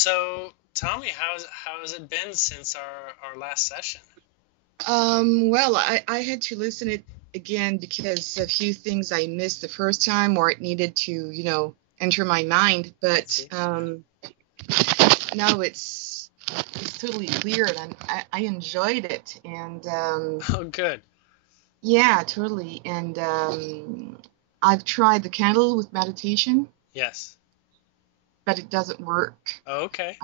So tell me, how has it been since our last session? Well, I had to listen it again because a few things I missed the first time or it needed to, enter my mind. I But see. now it's totally clear and I enjoyed it. And Oh, good. yeah, totally. And I've tried the candle with meditation, Yes. but it doesn't work. Oh, okay.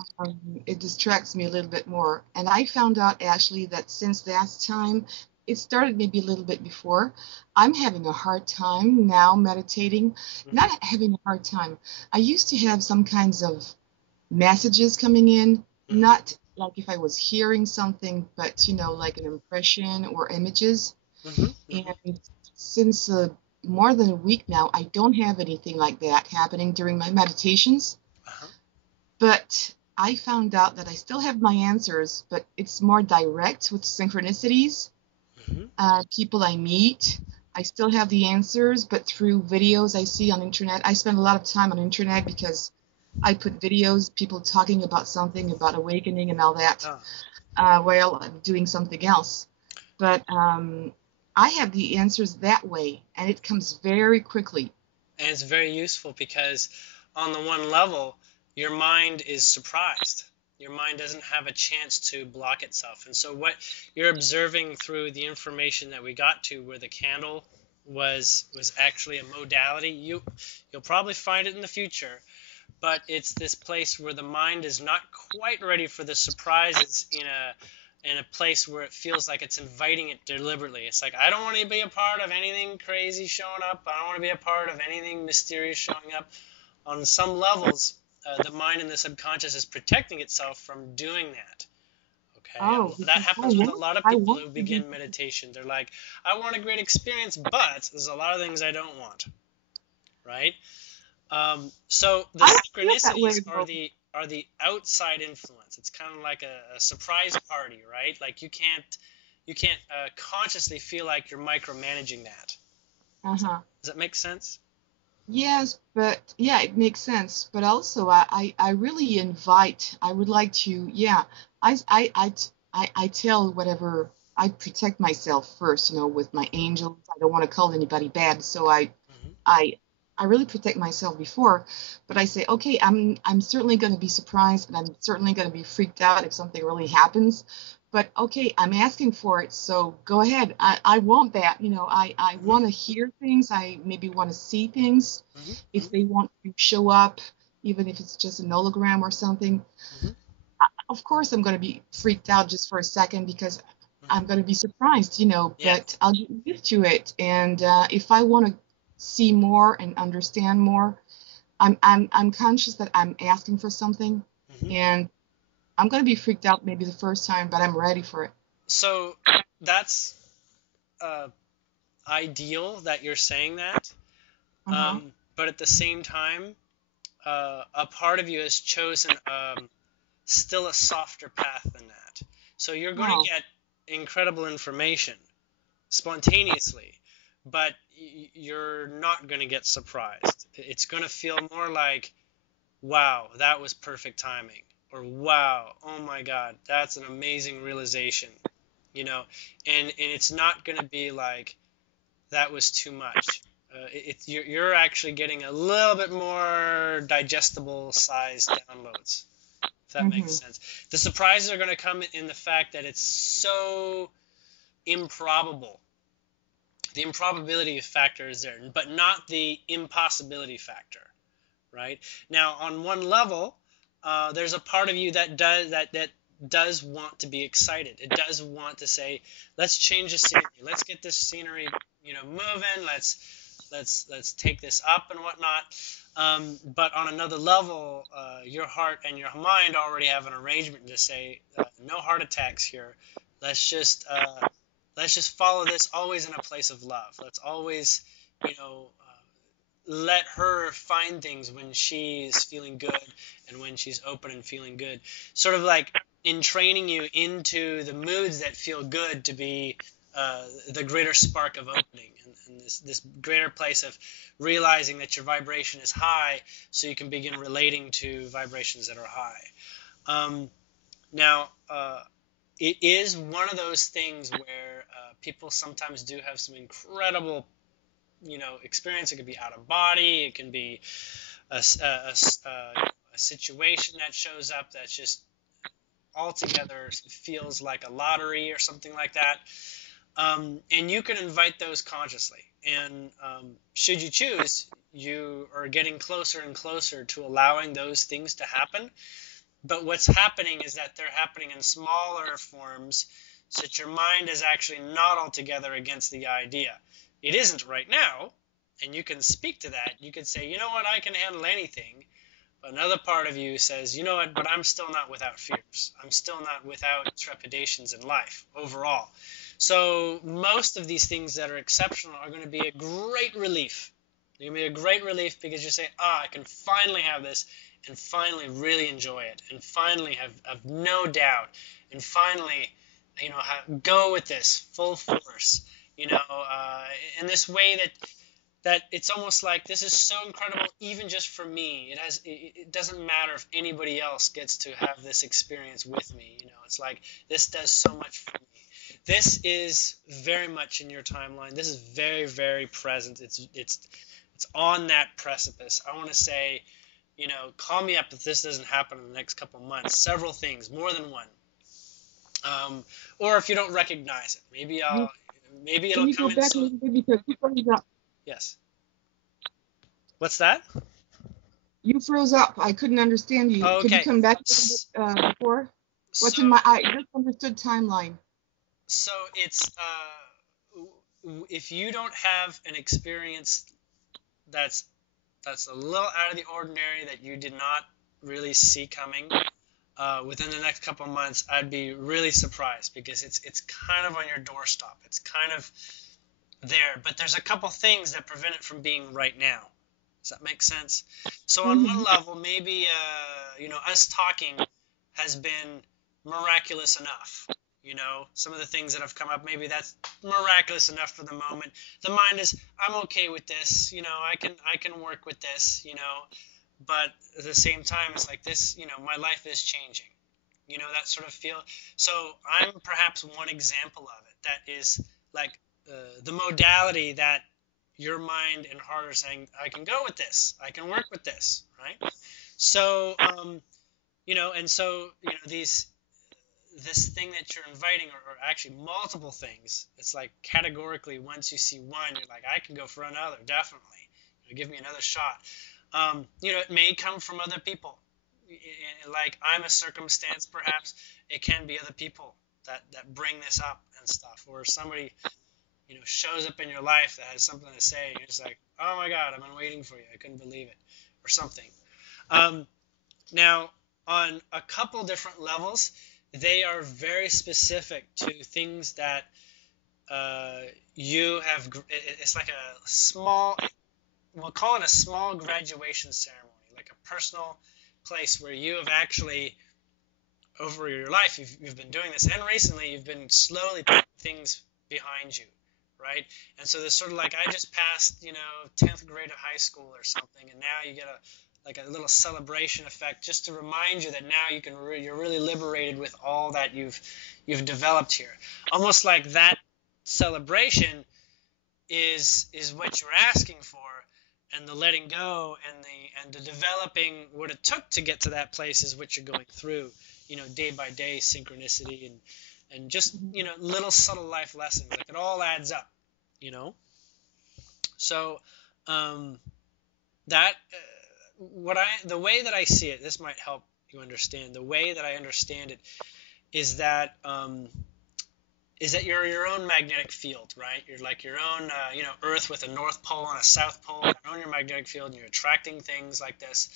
It distracts me a little bit more. And I found out, Ashley, that since that time, it started maybe a little bit before, I'm having a hard time now meditating. Hmm. Not having a hard time. I used to have some kinds of messages coming in, Hmm. not like if I was hearing something, but like an impression or images. Hmm. Hmm. And since more than a week now, I don't have anything like that happening during my meditations. Uh-huh. But I found out that I still have my answers, but it's more direct with synchronicities. Hmm. People I meet, I still have the answers, but through videos I see on internet. I spend a lot of time on internet because I put videos, people talking about something, about awakening and all that, Ah. while I'm doing something else. But I have the answers that way, and it comes very quickly. And it's very useful because on the one level, your mind is surprised. Your mind doesn't have a chance to block itself. And so what you're observing through the information that we got to where the candle was actually a modality, you'll probably find it in the future, but it's this place where the mind is not quite ready for the surprises in a place where it feels like it's inviting it deliberately. It's like, I don't want to be a part of anything crazy showing up. I don't want to be a part of anything mysterious showing up. On some levels, the mind and the subconscious is protecting itself from doing that. Okay, Oh, that because happens with a lot of I people want who to be. begin meditation. They're like, I want a great experience, but there's a lot of things I don't want, right? So the I don't feel that way synchronicities are though. the outside influence. It's kind of like a surprise party, right? Like you can't consciously feel like you're micromanaging that. Uh-huh. Does that make sense? Yes, but yeah, it makes sense. But also, I really invite, I would like to, yeah, I tell whatever, I protect myself first, with my angels. I don't want to call anybody bad, so Hmm. I, I really protect myself before. But I say, okay, I'm certainly going to be surprised and I'm certainly going to be freaked out if something really happens. But okay, I'm asking for it, so go ahead. I want that. I Hmm. want to hear things. I maybe want to see things. Hmm. If Hmm. they want to show up, even if it's just an hologram or something, Hmm. of course I'm going to be freaked out just for a second because Hmm. I'm going to be surprised, Yeah. but I'll get used to it. And if I want to see more and understand more, I'm conscious that I'm asking for something, Hmm. and I'm going to be freaked out maybe the first time, but I'm ready for it. So that's uh, ideal that you're saying that, Uh-huh. but at the same time, a part of you has chosen still a softer path than that. So you're going to Oh. get incredible information spontaneously, but you're not going to get surprised. It's going to feel more like, wow, that was perfect timing, or wow, oh my God, that's an amazing realization, you know, and it's not going to be like that was too much. You're actually getting a little bit more digestible sized downloads, if that makes Mm-hmm. sense. The surprises are going to come in the fact that it's so improbable. The improbability factor is there, but not the impossibility factor, right? Now, on one level, there's a part of you that does want to be excited. It does want to say, let's change the scenery. Let's get this scenery, moving. Let's take this up and whatnot. But on another level, your heart and your mind already have an arrangement to say, no heart attacks here. Let's just uh, let's just follow this always in a place of love. Let's always, you know, let her find things when she's feeling good and when she's open and feeling good. Sort of like in training you into the moods that feel good to be the greater spark of opening, and this greater place of realizing that your vibration is high, so you can begin relating to vibrations that are high. Now, it is one of those things where people sometimes do have some incredible, experience. It could be out of body. It can be a situation that shows up that's just altogether feels like a lottery or something like that. And you can invite those consciously. And should you choose, you are getting closer and closer to allowing those things to happen. But what's happening is that they're happening in smaller forms, so that your mind is actually not altogether against the idea. It isn't right now, and you can speak to that. You could say, you know what, I can handle anything. But another part of you says, you know what, but I'm still not without fears. I'm still not without trepidations in life overall. So most of these things that are exceptional are going to be a great relief. They're going to be a great relief because you say, I can finally have this, and finally really enjoy it, and finally have no doubt, and finally, go with this full force, in this way that it's almost like this is so incredible, even just for me. It doesn't matter if anybody else gets to have this experience with me. It's like this does so much for me. This is very much in your timeline. This is very, very present. It's on that precipice. I want to say, call me up if this doesn't happen in the next couple of months. Several things, more than one. Or if you don't recognize it, maybe it'll come in. So, because you froze up. Yes. What's that? You froze up. I couldn't understand you. Oh, okay. Could you come back before? What's in my? I just understood timeline. So it's if you don't have an experience that's a little out of the ordinary, that you did not really see coming within the next couple of months, I'd be really surprised, because it's kind of on your doorstep. It's kind of there, but there's a couple things that prevent it from being right now. Does that make sense? So on one level, maybe us talking has been miraculous enough. Some of the things that have come up, maybe that's miraculous enough for the moment. The mind is, I'm okay with this, I can work with this, but at the same time, it's like this, my life is changing, that sort of feel. So I'm perhaps one example of it that is like the modality that your mind and heart are saying, I can go with this, I can work with this, right? So, and so, this thing that you're inviting, or actually multiple things, it's like categorically, once you see one, you're like, I can go for another, definitely. Give me another shot. It may come from other people. Like I'm a circumstance, perhaps. It can be other people that bring this up and stuff, or somebody, shows up in your life that has something to say, and you're just like, oh my God, I've been waiting for you. I couldn't believe it, or something. Now, on a couple different levels, they are very specific to things that you have. It's like a small, we'll call it a small graduation ceremony, like a personal place where you have actually, over your life, you've been doing this, and recently you've been slowly putting things behind you, right? And so there's sort of like, I just passed, 10th grade of high school or something, and now you get a little celebration effect, just to remind you that now you're really liberated with all that you've developed here. Almost like that celebration is what you're asking for, and the letting go and the developing what it took to get to that place is what you're going through, day by day, synchronicity and just, little subtle life lessons. Like it all adds up, So that the way that I see it, this might help you understand. The way that I understand it is that you're your own magnetic field, right? You're like your own, Earth with a North Pole and a South Pole. You own your magnetic field, and you're attracting things like this,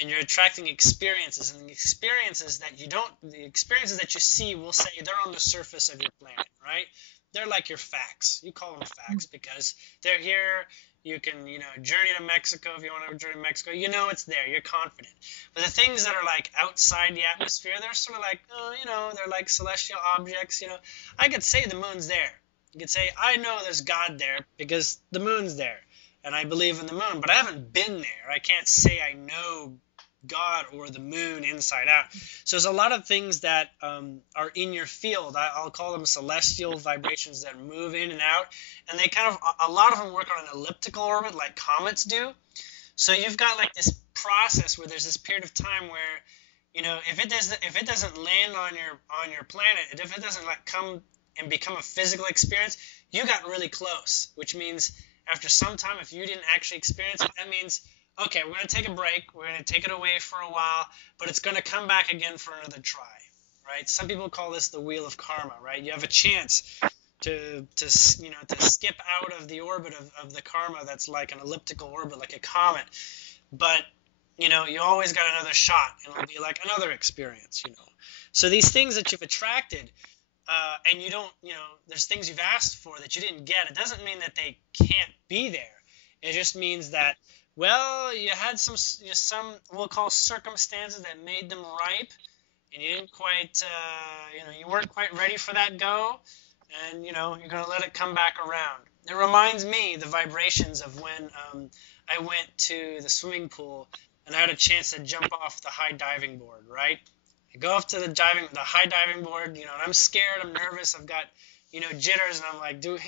and you're attracting experiences, and the experiences that you see, will say they're on the surface of your planet, right? They're like your facts. You call them facts because they're here. You can, journey to Mexico if you want to journey to Mexico. It's there. You're confident. But the things that are like outside the atmosphere, they're sort of like, they're like celestial objects. I could say the moon's there. You could say, I know there's God there because the moon's there, and I believe in the moon, but I haven't been there. I can't say I know God or the moon inside out. So there's a lot of things that are in your field. I'll call them celestial vibrations that move in and out, and they kind of, a lot of them work on an elliptical orbit like comets do. So you've got like this process where there's this period of time where, you know, if it doesn't land on your planet, if it doesn't like come and become a physical experience, you got really close, which means after some time, if you didn't actually experience it, that means, okay, we're going to take a break, we're going to take it away for a while, but it's going to come back again for another try, right? Some people call this the wheel of karma, right? You have a chance to skip out of the orbit of the karma that's like an elliptical orbit, like a comet, but you know, you always got another shot, and it'll be like another experience, you know. So these things that you've attracted, and you don't, you know, there's things you've asked for that you didn't get. It doesn't mean that they can't be there. It just means that, well, you had some we'll call circumstances that made them ripe, and you didn't quite, you weren't quite ready for that go, and you know, you're gonna let it come back around. It reminds me the vibrations of when I went to the swimming pool and I had a chance to jump off the high diving board, right? I go up to the high diving board, you know, and I'm scared, I'm nervous, I've got, you know, jitters, and I'm like, dude,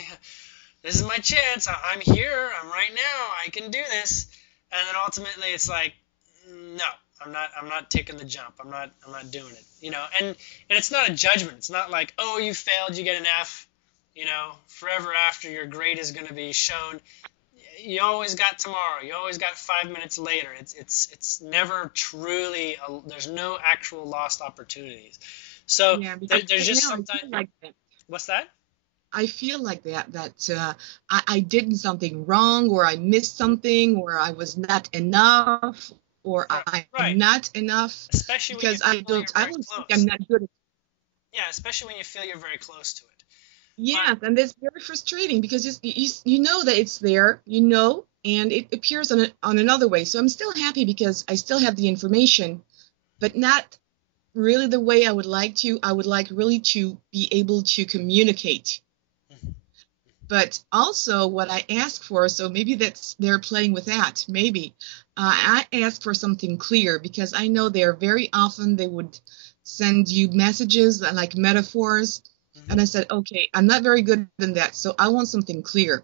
this is my chance. I'm here. I'm right now. I can do this. And then ultimately, it's like, no, I'm not taking the jump. I'm not doing it. You know, and it's not a judgment. It's not like, oh, you failed, you get an F. You know, forever after your grade is going to be shown. You always got tomorrow. You always got 5 minutes later. It's never truly. There's no actual lost opportunities. So Yeah, there's just now I sometimes. feel like that. What's that? I feel like I did something wrong, or I missed something, or I was not enough, or I'm Right. not enough, Especially when you because feel you're I very don't think I'm close. not good at. Yeah, especially when you feel you're very close to it. But Yes, and that's very frustrating, because you know that it's there, you know, and it appears on another way. So I'm still happy because I still have the information, but not really the way I would like to. I would like really to be able to communicate. But also what I ask for, so maybe they're playing with that. Maybe I ask for something clear, because I know very often they would send you messages like metaphors. And I said, okay, I'm not very good in that, so I want something clear.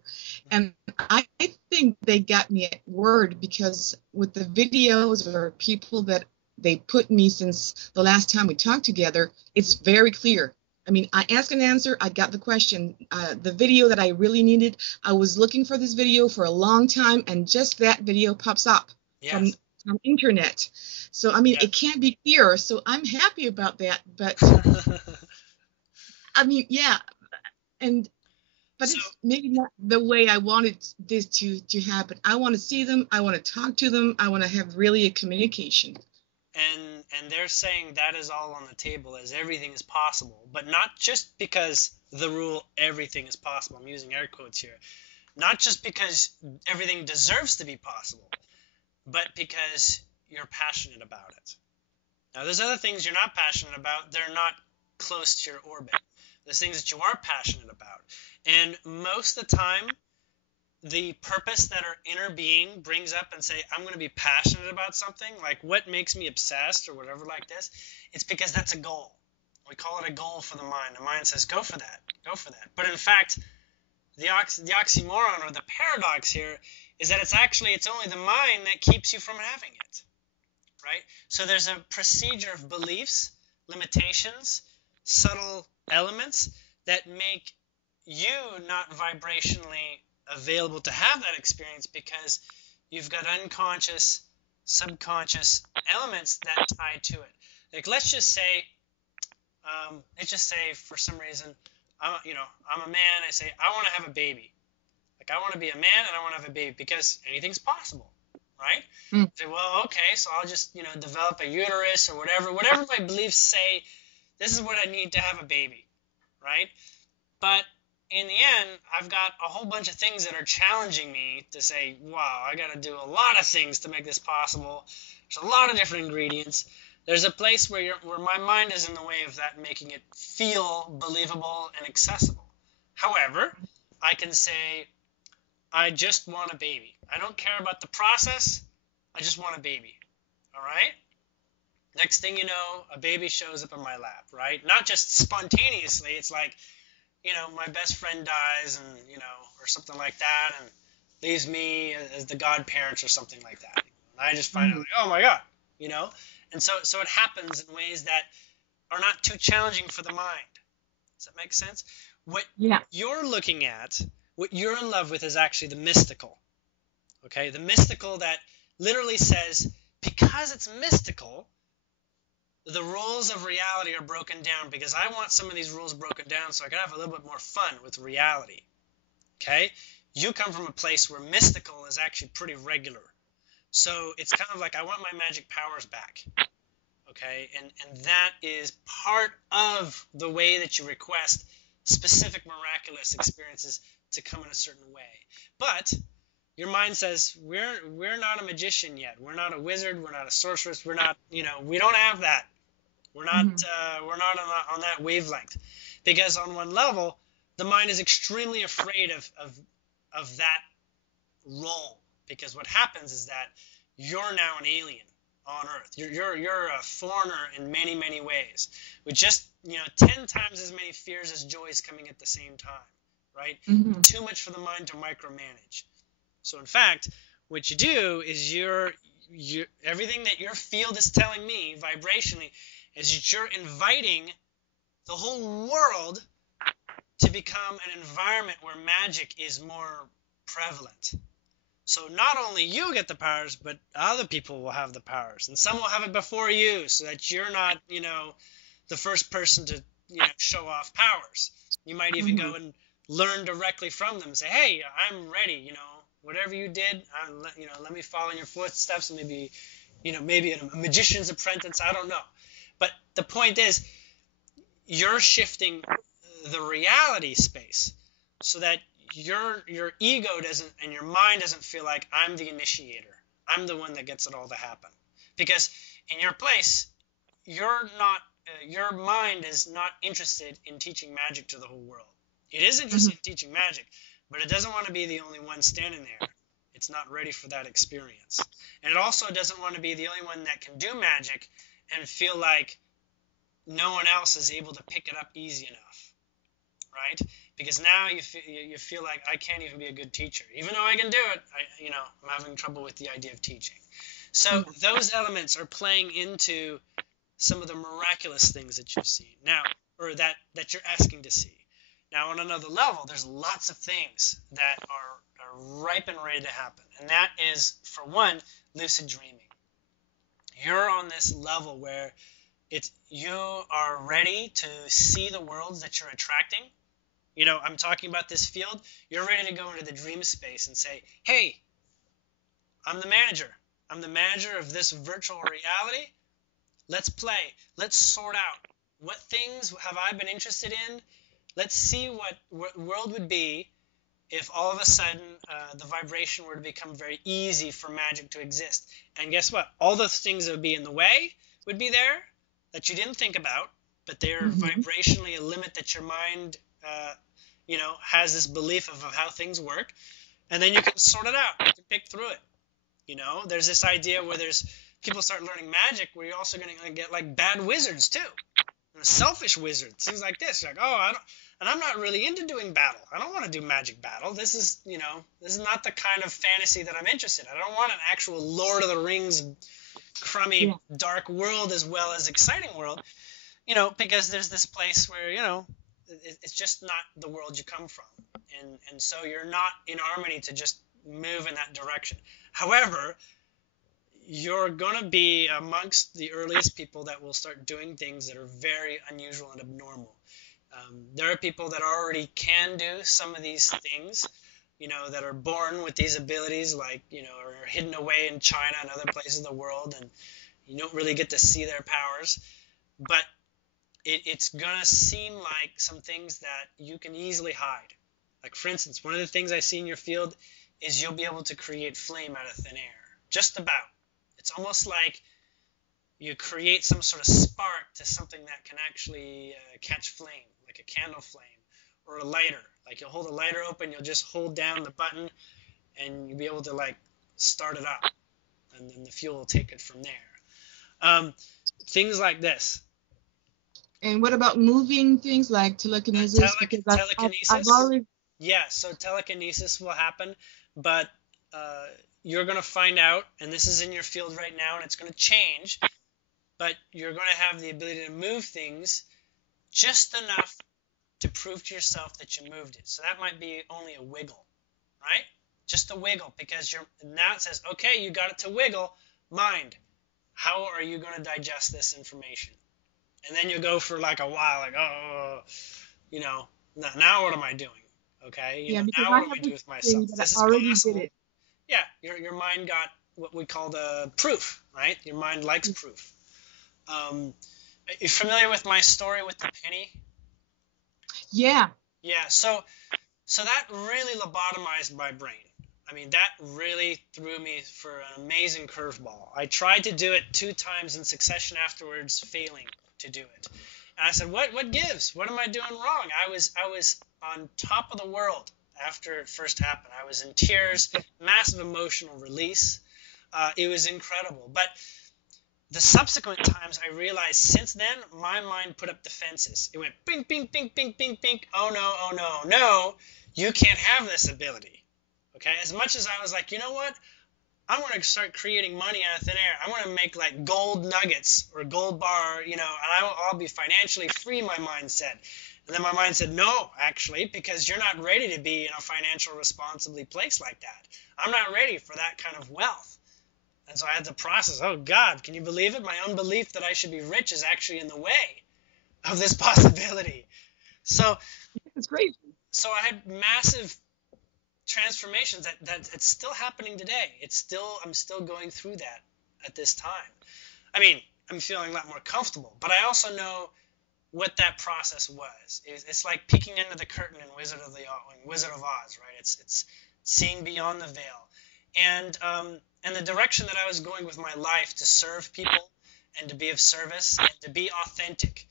And I think they got me at word, because with the videos or people that they put me since the last time we talked together, it's very clear. I mean, I asked an answer, I got the question. The video that I really needed, I was looking for this video for a long time, and just that video pops up yes. from internet. So, I mean, Yes. it can't be clearer, so I'm happy about that. But, I mean, yeah, but So it's maybe not the way I wanted this to happen. I want to see them, I want to talk to them, I want to have really a communication. and they're saying that is all on the table, as everything is possible, but not just because the rule everything is possible. I'm using air quotes here. Not just because everything deserves to be possible, but because you're passionate about it. Now, there's other things you're not passionate about. They're not close to your orbit. There's things that you are passionate about. And most of the time, the purpose that our inner being brings up and say, I'm going to be passionate about something, like what makes me obsessed or whatever like this, it's because that's a goal. We call it a goal for the mind. The mind says, go for that, go for that. But in fact, the oxymoron or the paradox here is that it's only the mind that keeps you from having it, right? So there's a procedure of beliefs, limitations, subtle elements that make you not vibrationally available to have that experience, because you've got unconscious, subconscious elements that tie to it. Like let's just say for some reason, I'm a man. I say I want to have a baby. Like I want to be a man and I want to have a baby because anything's possible, right? I say, well, okay, so I'll just develop a uterus or whatever my beliefs say. This is what I need to have a baby, right? But in the end, I've got a whole bunch of things that are challenging me to say, wow, I got to do a lot of things to make this possible. There's a lot of different ingredients. There's a place where my mind is in the way of that, making it feel believable and accessible. However, I can say, I just want a baby. I don't care about the process. I just want a baby. All right? Next thing you know, a baby shows up in my lap, right? Not just spontaneously. It's like, my best friend dies and, or something like that, and leaves me as the godparents or something like that. And I just find out, like, oh my God, And so it happens in ways that are not too challenging for the mind. Does that make sense? What you're looking at, what you're in love with is actually the mystical. Okay? The mystical that literally says, because it's mystical, the rules of reality are broken down because I want some of these rules broken down so I can have a little bit more fun with reality. Okay? You come from a place where mystical is actually pretty regular. So it's kind of like, I want my magic powers back. Okay? And that is part of the way that you request specific miraculous experiences to come in a certain way. But your mind says, we're not a magician yet. We're not a wizard. We're not a sorceress. We're not, we don't have that. We're not on that wavelength, because on one level, the mind is extremely afraid of that role, because what happens is that you're now an alien on Earth. You're a foreigner in many, many ways, with just 10 times as many fears as joys coming at the same time, right? Too much for the mind to micromanage. So in fact, what you do is everything that your field is telling me vibrationally is that you're inviting the whole world to become an environment where magic is more prevalent. So not only you get the powers, but other people will have the powers, and some will have it before you, so that you're not, the first person to, show off powers. You might even go and learn directly from them and say, hey, I'm ready, whatever you did, let me follow in your footsteps, and maybe a magician's apprentice, I don't know. But the point is, you're shifting the reality space so that your ego doesn't, and your mind doesn't feel like I'm the initiator. I'm the one that gets it all to happen. Because in your place, your mind is not interested in teaching magic to the whole world. It is interested in teaching magic, but it doesn't want to be the only one standing there. It's not ready for that experience. And it also doesn't want to be the only one that can do magic and feel like no one else is able to pick it up easy enough, right? Because now you feel like I can't even be a good teacher. Even though I can do it, I'm having trouble with the idea of teaching. So those elements are playing into some of the miraculous things that you've seen now, or that you're asking to see. Now, on another level, there's lots of things that are ripe and ready to happen. And that is, for one, lucid dreaming. You're on this level where you are ready to see the worlds that you're attracting. I'm talking about this field. You're ready to go into the dream space and say, hey, I'm the manager. I'm the manager of this virtual reality. Let's play. Let's sort out what things have I been interested in. Let's see what world would be if all of a sudden the vibration were to become very easy for magic to exist. And guess what? All those things that would be in the way would be there that you didn't think about, but they're vibrationally a limit that your mind, has this belief of how things work. And then you can sort it out. You can pick through it. There's this idea where people start learning magic where you're also going to get like bad wizards too. Selfish wizards, things like this. You're like, I'm not really into doing battle. I don't want to do magic battle. This is not the kind of fantasy that I'm interested in. I don't want an actual Lord of the Rings crummy dark world as well as exciting world, because there's this place where, it's just not the world you come from. And so you're not in harmony to just move in that direction. However, you're going to be amongst the earliest people that will start doing things that are very unusual and abnormal. There are people that already can do some of these things, that are born with these abilities, like, are hidden away in China and other places of the world, and you don't really get to see their powers. But it's going to seem like some things that you can easily hide. Like, for instance, one of the things I see in your field is you'll be able to create flame out of thin air. Just about. It's almost like you create some sort of spark to something that can actually catch flame, like a candle flame, or a lighter. Like you'll hold a lighter open, you'll just hold down the button, and you'll be able to like start it up, and then the fuel will take it from there. Things like this. And what about moving things like telekinesis? Because I've Telekinesis. already. Yeah, so telekinesis will happen, but you're going to find out, and this is in your field right now, and it's going to change, but you're going to have the ability to move things just enough to prove to yourself that you moved it. So that might be only a wiggle, right? Just a wiggle, because now it says, okay, you got it to wiggle. Mind, how are you going to digest this information? And then you go for like a while, like, oh, now what am I doing? Okay, Yeah, because now I what do I have do this with myself? thing that This I is already did possible. it. Yeah, your mind got what we call the proof, right? Your mind likes proof. You familiar with my story with the penny? Yeah. Yeah, so that really lobotomized my brain. I mean, that really threw me for an amazing curveball. I tried to do it 2 times in succession afterwards, failing to do it. And I said, what gives? What am I doing wrong? I was on top of the world after it first happened. I was in tears, massive emotional release. It was incredible. But the subsequent times I realized since then, my mind put up defenses. It went bing, bing, bing, bing, bing, bing. Oh no, oh no, no. You can't have this ability. Okay? As much as I was like, you know what? I want to start creating money out of thin air. I want to make like gold nuggets or gold bar, and I'll be financially free, my mind said. And then my mind said, no, actually, because you're not ready to be in a financial responsibly place like that. I'm not ready for that kind of wealth. And so I had to process, oh God, can you believe it? My own belief that I should be rich is actually in the way of this possibility. So It's crazy. So I had massive transformations that it's still happening today. I'm still going through that at this time. I mean, I'm feeling a lot more comfortable, but I also know what that process was. It's like peeking into the curtain in Wizard of Oz, right? It's seeing beyond the veil, and the direction that I was going with my life to serve people and to be of service and to be authentic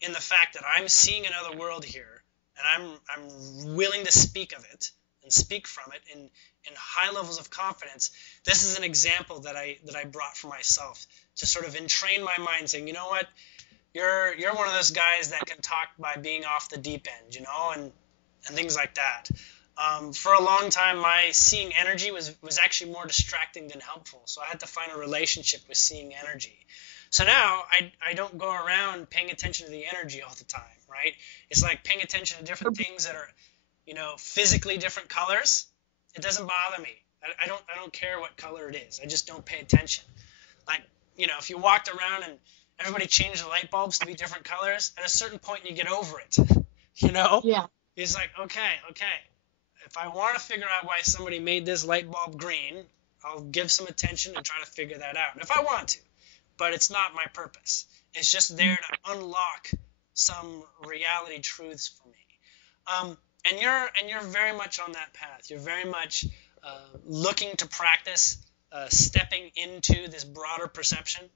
in the fact that I'm seeing another world here, and I'm willing to speak of it and speak from it in high levels of confidence. This is an example that I brought for myself to sort of entrain my mind, saying, you know what, you're one of those guys that can talk by being off the deep end, and things like that. For a long time, my seeing energy was actually more distracting than helpful. So I had to find a relationship with seeing energy. So now I don't go around paying attention to the energy all the time, right? It's like paying attention to different things that are, physically different colors. It doesn't bother me. I don't care what color it is. I just don't pay attention. Like, if you walked around and everybody changed the light bulbs to be different colors, at a certain point you get over it. Yeah. It's like, okay. If I want to figure out why somebody made this light bulb green, I'll give some attention and try to figure that out if I want to. But it's not my purpose. It's just there to unlock some reality truths for me. And you're very much on that path. You're very much looking to practice stepping into this broader perception.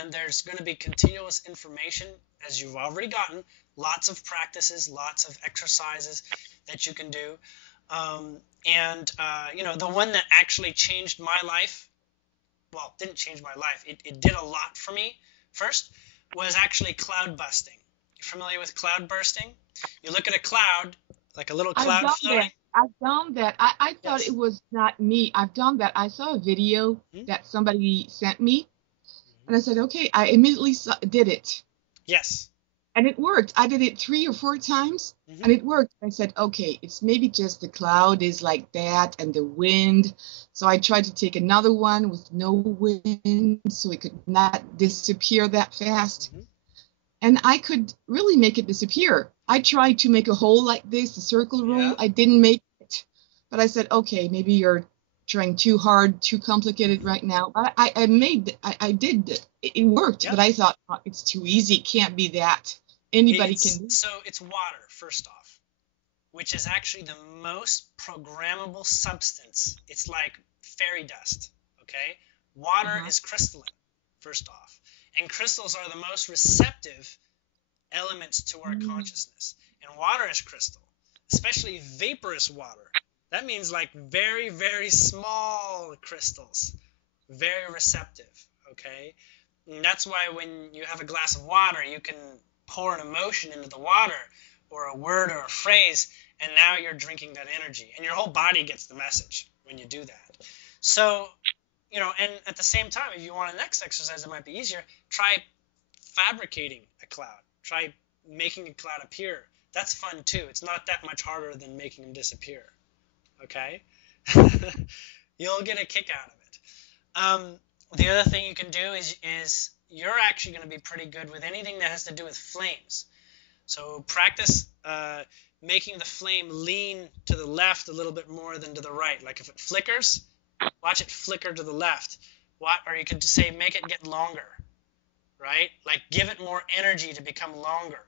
And there's going to be continuous information, as you've already gotten, lots of practices, lots of exercises that you can do. The one that actually changed my life, well, didn't change my life, it did a lot for me first, was actually cloud busting. You familiar with cloud bursting? You look at a cloud, like a little cloud floating. I've done that. I thought Yes. it was not me. I've done that. I saw a video that somebody sent me, and I said, okay, I immediately did it. Yes. And it worked. I did it 3 or 4 times, and it worked. I said, okay, it's maybe just the cloud is like that and the wind. So I tried to take another one with no wind so it could not disappear that fast. And I could really make it disappear. I tried to make a hole like this, the circle rule. Yeah. I didn't make it. But I said, okay, maybe you're trying too hard, too complicated right now. But I did it. It worked. But I thought, oh, it's too easy. It can't be that. Anybody can do it. So it's water, first off, which is actually the most programmable substance. It's like fairy dust, okay? Water is crystalline, first off. And crystals are the most receptive elements to our consciousness. and water is crystal, especially vaporous water. That means like very, very small crystals, very receptive, okay? And that's why when you have a glass of water, you can pour an emotion into the water, or a word or a phrase, and now you're drinking that energy, and your whole body gets the message when you do that. So, and at the same time, if you want a next exercise that might be easier, try fabricating a cloud. Try making a cloud appear. That's fun too. It's not that much harder than making them disappear. Okay? You'll get a kick out of it. The other thing you can do is you're actually going to be pretty good with anything that has to do with flames. So practice making the flame lean to the left a little bit more than to the right. Like if it flickers, watch it flicker to the left. Or you could just say make it get longer, right? Like give it more energy to become longer.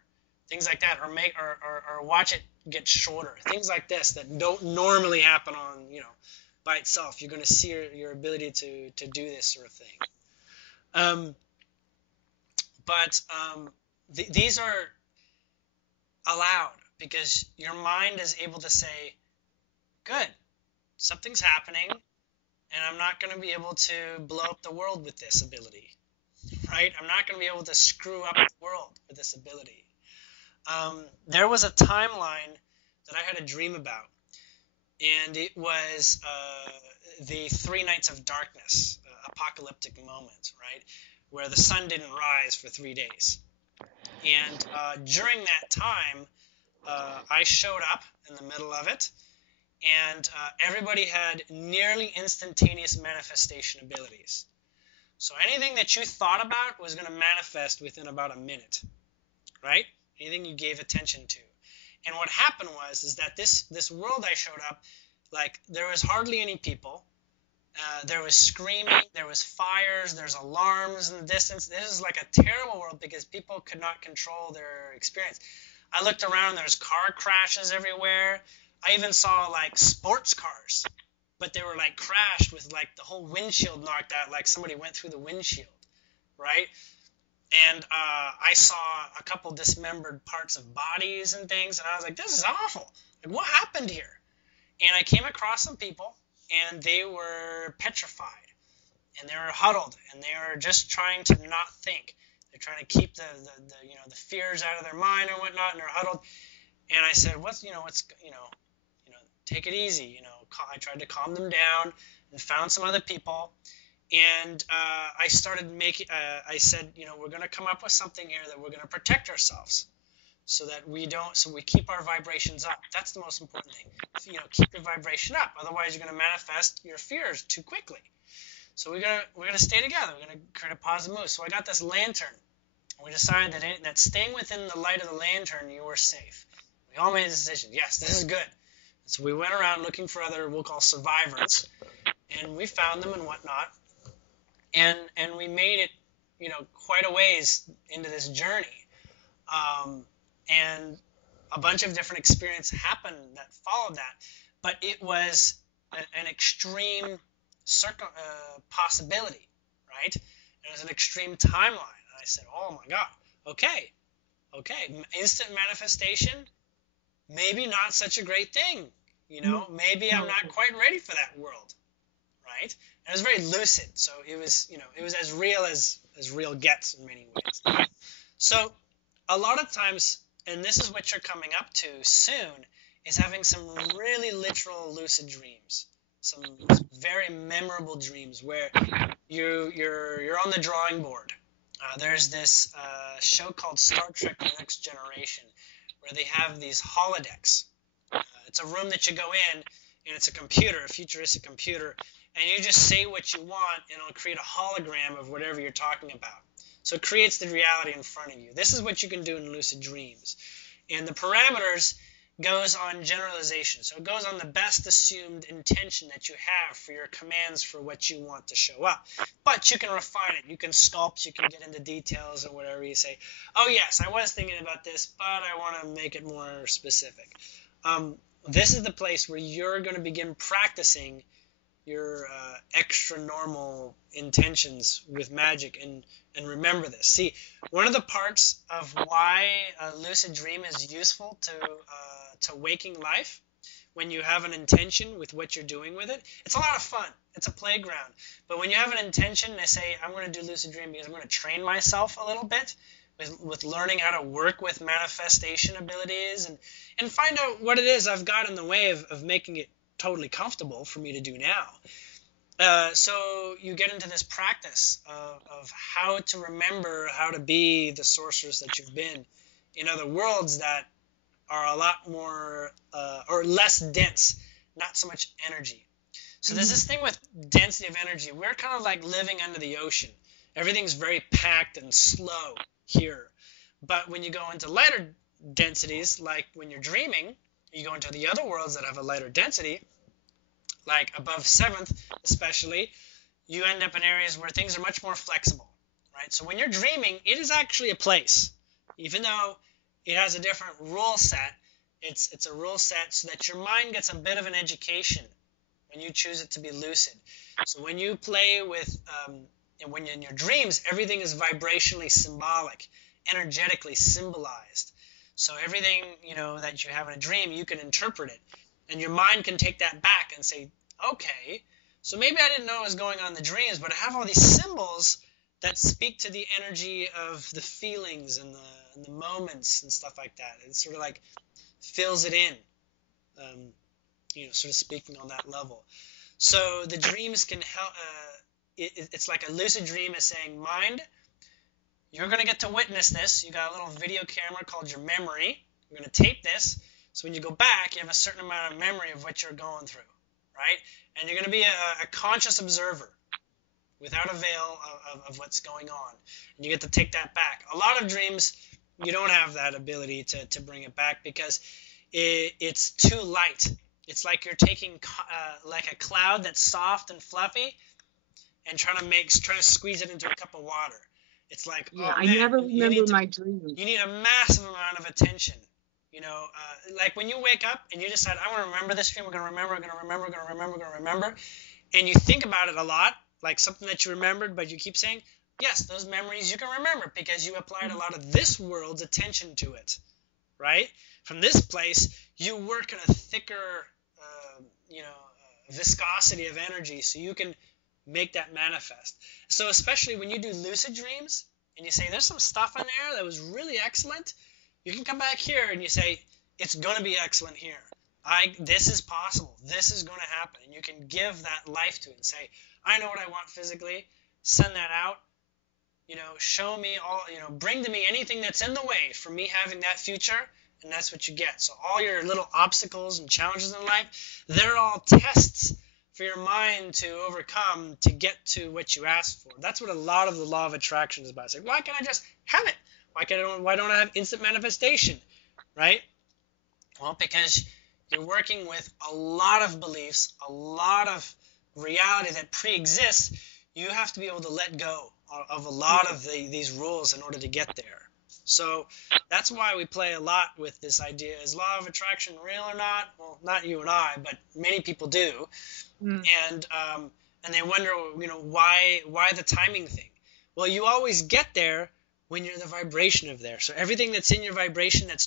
Things like that, or watch it get shorter. Things like this that don't normally happen on, by itself. You're going to see your ability to do this sort of thing. These are allowed because your mind is able to say, good, something's happening, and I'm not going to be able to blow up the world with this ability, right? I'm not going to be able to screw up the world with this ability. There was a timeline that I had a dream about, and it was the 3 nights of darkness, apocalyptic moment, right, where the sun didn't rise for 3 days. And during that time, I showed up in the middle of it, and everybody had nearly instantaneous manifestation abilities. So anything that you thought about was going to manifest within about a minute, right? Anything you gave attention to. And what happened was that this world I showed up, like there was hardly any people. There was screaming, there was fires, there's alarms in the distance. This is like a terrible world because people could not control their experience. I looked around, there's car crashes everywhere. I even saw like sports cars, but they were like crashed with like the whole windshield knocked out, like somebody went through the windshield, right? And I saw a couple dismembered parts of bodies and things, and I was like, this is awful. Like, what happened here? And I came across some people, and they were petrified, and they were huddled, and they were just trying to not think. They're trying to keep the fears out of their mind and whatnot, and they're huddled. And I said, take it easy. I tried to calm them down and found some other people. And I started I said, we're going to come up with something here that we're going to protect ourselves so that we keep our vibrations up. That's the most important thing. Keep your vibration up. Otherwise, you're going to manifest your fears too quickly. So we're going to stay together. We're going to create a positive mood. So I got this lantern. We decided that staying within the light of the lantern, you were safe. We all made a decision. Yes, this is good. So we went around looking for other, we'll call survivors, and we found them and whatnot. And we made it, quite a ways into this journey. And a bunch of different experiences happened that followed that. But it was an extreme possibility, right? It was an extreme timeline. And I said, oh my God, okay, instant manifestation, maybe not such a great thing. Maybe I'm not quite ready for that world, right? And it was very lucid, so it was as real as real gets in many ways. So a lot of times, and this is what you're coming up to soon, is having some really literal lucid dreams, some very memorable dreams where you're on the drawing board. There's this show called Star Trek: The Next Generation, where they have these holodecks. It's a room that you go in, and it's a futuristic computer, and you just say what you want, and it'll create a hologram of whatever you're talking about. So it creates the reality in front of you. This is what you can do in lucid dreams. And the parameters goes on generalization. So it goes on the best assumed intention that you have for your commands for what you want to show up. But you can refine it. You can sculpt. You can get into details or whatever you say. Oh, yes, I was thinking about this, but I want to make it more specific. This is the place where you're going to begin practicing your extra normal intentions with magic, and remember this. See, one of the parts of why a lucid dream is useful to waking life, when you have an intention with what you're doing with it, it's a lot of fun. It's a playground. But when you have an intention, they say, I'm going to do lucid dream because I'm going to train myself a little bit with learning how to work with manifestation abilities and find out what it is I've got in the way of making it totally comfortable for me to do now. So you get into this practice of how to remember how to be the sorceress that you've been in other worlds that are a lot more or less dense, not so much energy. So there's this thing with density of energy. We're kind of like living under the ocean. Everything's very packed and slow here. But when you go into lighter densities, like when you're dreaming, you go into the other worlds that have a lighter density, like above 7th especially, you end up in areas where things are much more flexible, right? So when you're dreaming, it is actually a place. Even though it has a different rule set, it's a rule set so that your mind gets a bit of an education when you choose it to be lucid. So when you play with, and when you're in your dreams, everything is vibrationally symbolic, energetically symbolized. So everything, that you have in a dream, you can interpret it. And your mind can take that back and say, okay, so maybe I didn't know what was going on in the dreams, but I have all these symbols that speak to the energy of the feelings and the moments and stuff like that. It sort of like fills it in, sort of speaking on that level. So the dreams can help. It's like a lucid dream is saying, mind, you're going to get to witness this. You got a little video camera called your memory. You're going to tape this. So when you go back, you have a certain amount of memory of what you're going through, right? And you're going to be a conscious observer without a veil of what's going on. And you get to take that back. A lot of dreams, you don't have that ability to bring it back because it's too light. It's like you're taking like a cloud that's soft and fluffy and trying to squeeze it into a cup of water. It's like, Yeah, oh I man, never remember my dreams. you need a massive amount of attention. Like when you wake up and you decide, I want to remember this dream, I'm going to remember, and you think about it a lot, like something that you remembered, but you keep saying, yes, those memories you can remember because you applied a lot of this world's attention to it, right? From this place, you work in a thicker, viscosity of energy so you can make that manifest. So especially when you do lucid dreams and you say, there's some stuff in there that was really excellent, you can come back here and you say, it's going to be excellent here. This is possible. This is going to happen. And you can give that life to it and say, I know what I want physically. Send that out. Show me all, bring to me anything that's in the way for me having that future. And that's what you get. So all your little obstacles and challenges in life, they're all tests for your mind to overcome to get to what you asked for. That's what a lot of the law of attraction is about. It's like, why can't I just have it? Why don't I have instant manifestation, right? Well, because you're working with a lot of beliefs, a lot of reality that pre-exists. You have to be able to let go of a lot of these rules in order to get there. So that's why we play a lot with this idea. Is law of attraction real or not? Well, not you and I, but many people do. And they wonder, why the timing thing? Well, you always get there when you're the vibration of there. So everything that's in your vibration that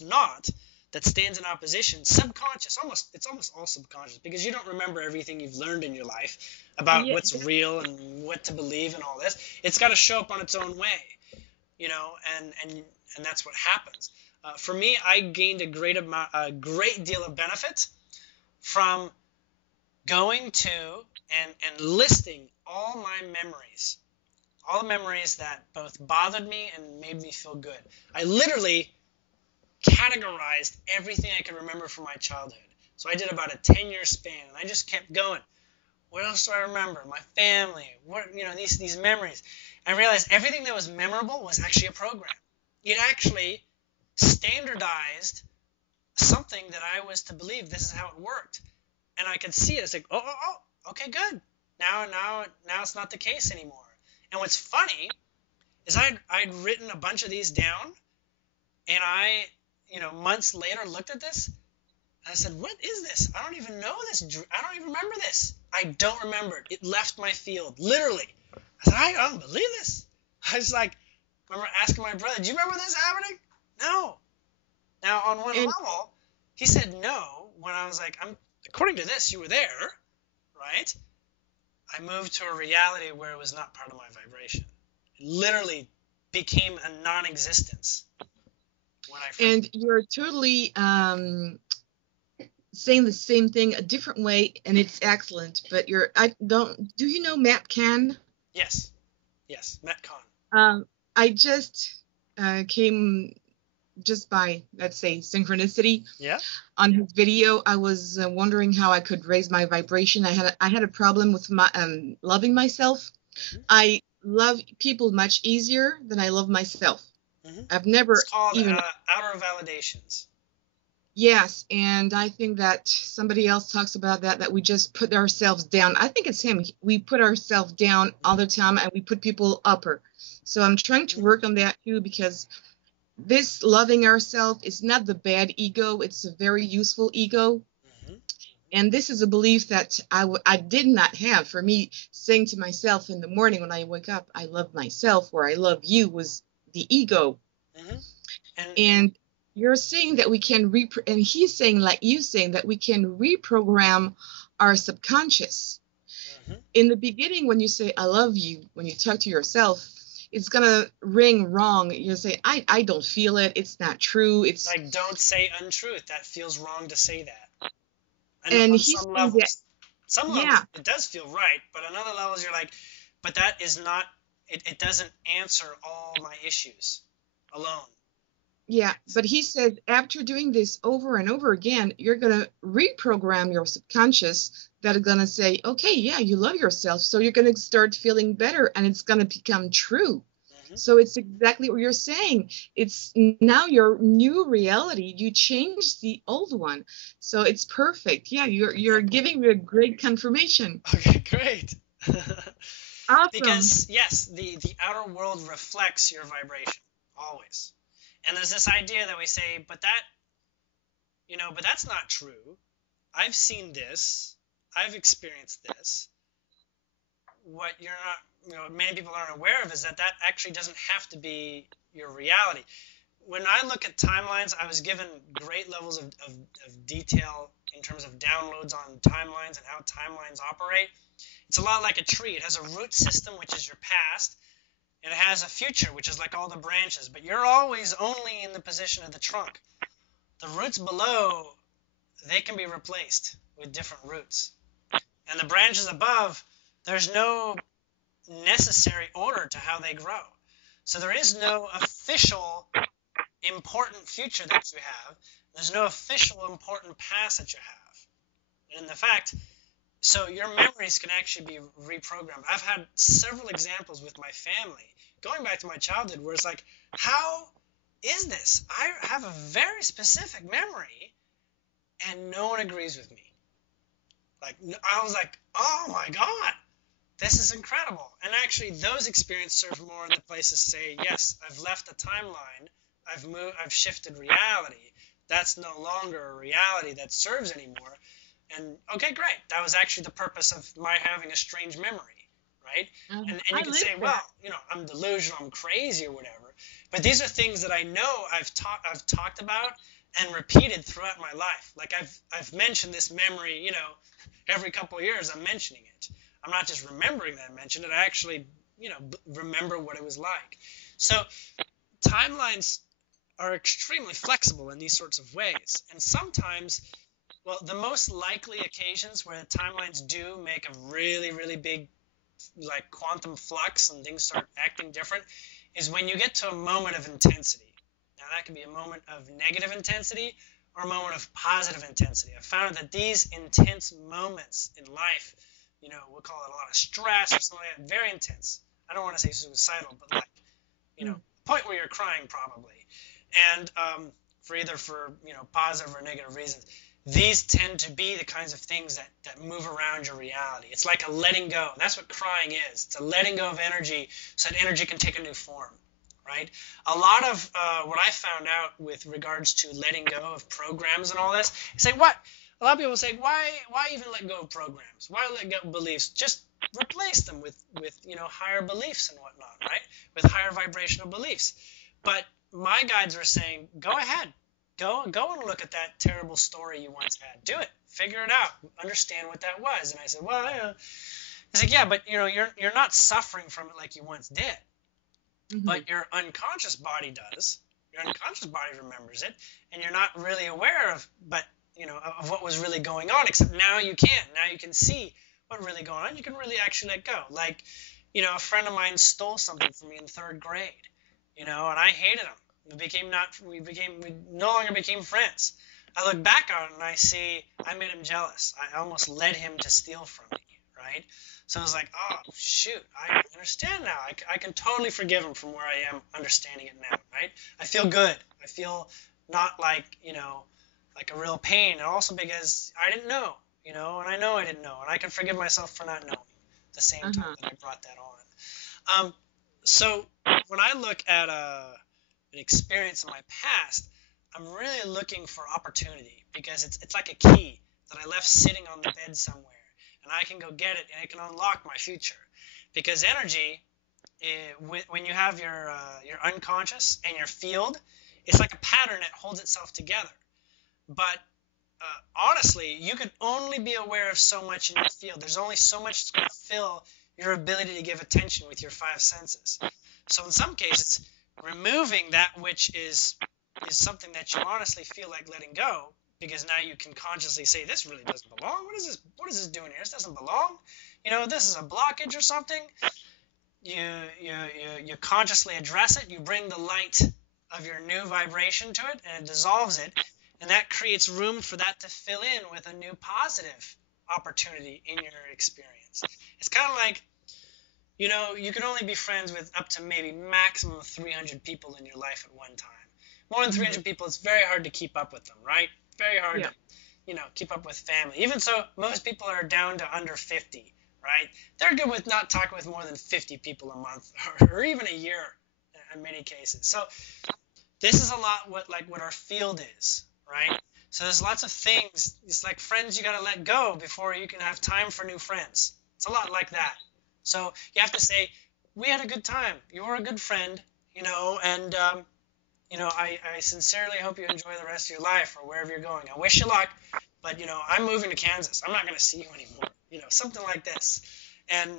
stands in opposition, subconscious, it's almost all subconscious, because you don't remember everything you've learned in your life about what's real and what to believe and all this. It's got to show up on its own way, and that's what happens. For me, I gained a great deal of benefit from going to and listing all my memories, all the memories that both bothered me and made me feel good. I literally categorized everything I could remember from my childhood. So I did about a 10-year span, and I just kept going. What else do I remember? My family, these memories. I realized everything that was memorable was actually a program. It actually standardized something that I was to believe this is how it worked. And I could see it. It's like, okay, good. Now it's not the case anymore. And what's funny is I'd written a bunch of these down, and I, months later looked at this, and I said, what is this? I don't even know this. I don't even remember this. I don't remember it. It left my field, literally. I said, I don't believe this. I was like, I remember asking my brother, do you remember this happening? No. Now, on one And level, he said no when I was like, according to this, you were there, right? I moved to a reality where it was not part of my vibration. It literally became a non-existence when I first. and you're totally saying the same thing a different way, and it's excellent. But do you know Matt Can? Yes, Metcon. I just came just by, let's say, synchronicity. Yeah. On his video. I was wondering how I could raise my vibration. I had a problem with my loving myself. Mm-hmm. I love people much easier than I love myself. Mm-hmm. I've never It's called even outer validations. Yes, and I think that somebody else talks about that we just put ourselves down. I think it's him. We put ourselves down all the time, and we put people upper. So I'm trying to work on that too, because this loving ourselves is not the bad ego. It's a very useful ego. Mm-hmm. And this is a belief that I did not have. For me, saying to myself in the morning when I wake up, I love myself, or I love you, was the ego. Mm-hmm. And you're saying that we can and he's saying, like you saying, that we can reprogram our subconscious. Mm-hmm. In the beginning, when you say I love you, when you talk to yourself, it's gonna ring wrong. You'll say, I don't feel it. It's not true. It's like, don't say untruth. That feels wrong to say that. And on he's some saying levels, that, some levels it does feel right, but on other levels you're like, but that is not. It doesn't answer all my issues alone. Yeah, but he said after doing this over and over again, you're going to reprogram your subconscious that are going to say, okay, yeah, you love yourself. So you're going to start feeling better, and it's going to become true. Mm-hmm. So it's exactly what you're saying. It's now your new reality. You changed the old one. So it's perfect. Yeah, you're giving me a great confirmation. Okay, great. Awesome. Because yes, the outer world reflects your vibration always. And there's this idea that we say, but that's not true. I've seen this. I've experienced this. What many people aren't aware of is that actually doesn't have to be your reality. When I look at timelines, I was given great levels of detail in terms of downloads on timelines and how timelines operate. It's a lot like a tree. It has a root system, which is your past. And it has a future, which is like all the branches, but you're always only in the position of the trunk. The roots below, they can be replaced with different roots. And the branches above, there's no necessary order to how they grow. So there is no official important future that you have. There's no official important past that you have. And in the fact, so your memories can actually be reprogrammed. I've had several examples with my family, going back to my childhood, where it's like, how is this? I have a very specific memory, and no one agrees with me. Like, I was like, oh my God, this is incredible. And actually, those experiences serve more in the place to say, yes, I've left a timeline, I've shifted reality. That's no longer a reality that serves anymore. And okay, great. That was actually the purpose of my having a strange memory, right? And you can say, well, I'm delusional, I'm crazy or whatever. But these are things that I know I've talked about and repeated throughout my life. Like I've mentioned this memory, every couple of years I'm mentioning it. I'm not just remembering that I mentioned it. I actually, remember what it was like. So timelines are extremely flexible in these sorts of ways. And sometimes, well, the most likely occasions where timelines do make a really, really big, like, quantum flux and things start acting different is when you get to a moment of intensity. Now, that can be a moment of negative intensity or a moment of positive intensity. I've found that these intense moments in life, we'll call it a lot of stress or something like that, very intense. I don't want to say suicidal, but like, point where you're crying probably. And for either positive or negative reasons. These tend to be the kinds of things that move around your reality. It's like a letting go. That's what crying is. It's a letting go of energy so that energy can take a new form, right? A lot of what I found out with regards to letting go of programs and all this, say, what? a lot of people say, why even let go of programs? Why let go of beliefs? Just replace them with higher beliefs and whatnot, right? With higher vibrational beliefs. But my guides were saying, go ahead. Go and look at that terrible story you once had. Do it. Figure it out. Understand what that was. And I said, well, He's like, yeah, but you're not suffering from it like you once did. Mm-hmm. But your unconscious body does. Your unconscious body remembers it, and you're not really aware of what was really going on, except now you can. Now you can see what really going on. You can really actually let go. Like, a friend of mine stole something from me in 3rd grade, and I hated him. We no longer became friends. I look back on it and I see I made him jealous. I almost led him to steal from me, right? So I was like, oh, shoot, I understand now. I can totally forgive him from where I am understanding it now, right? I feel good. I feel not like, like a real pain. And also because I didn't know, and I know I didn't know. And I can forgive myself for not knowing at the same time that I brought that on. So when I look at an experience in my past, I'm really looking for opportunity, because it's like a key that I left sitting on the bed somewhere. And I can go get it, and it can unlock my future. Because energy, when you have your unconscious and your field, it's like a pattern that holds itself together. But honestly, you can only be aware of so much in your field. There's only so much that's going to fill your ability to give attention with your 5 senses. So in some cases, removing that which is something that you honestly feel like letting go, because now you can consciously say, this really doesn't belong. What is this doing here? This doesn't belong. This is a blockage or something. You consciously address it. You bring the light of your new vibration to it, and it dissolves it. And that creates room for that to fill in with a new positive opportunity in your experience. It's kind of like, you can only be friends with up to maybe maximum of 300 people in your life at one time. More than 300 people, it's very hard to keep up with them, right? Very hard to, keep up with family. Even so, most people are down to under 50, right? They're good with not talking with more than 50 people a month or even a year in many cases. So this is a lot what our field is, right? So there's lots of things. It's like friends you got to let go before you can have time for new friends. It's a lot like that. So you have to say, we had a good time. You were a good friend, and I sincerely hope you enjoy the rest of your life or wherever you're going. I wish you luck, but, I'm moving to Kansas. I'm not going to see you anymore, something like this. And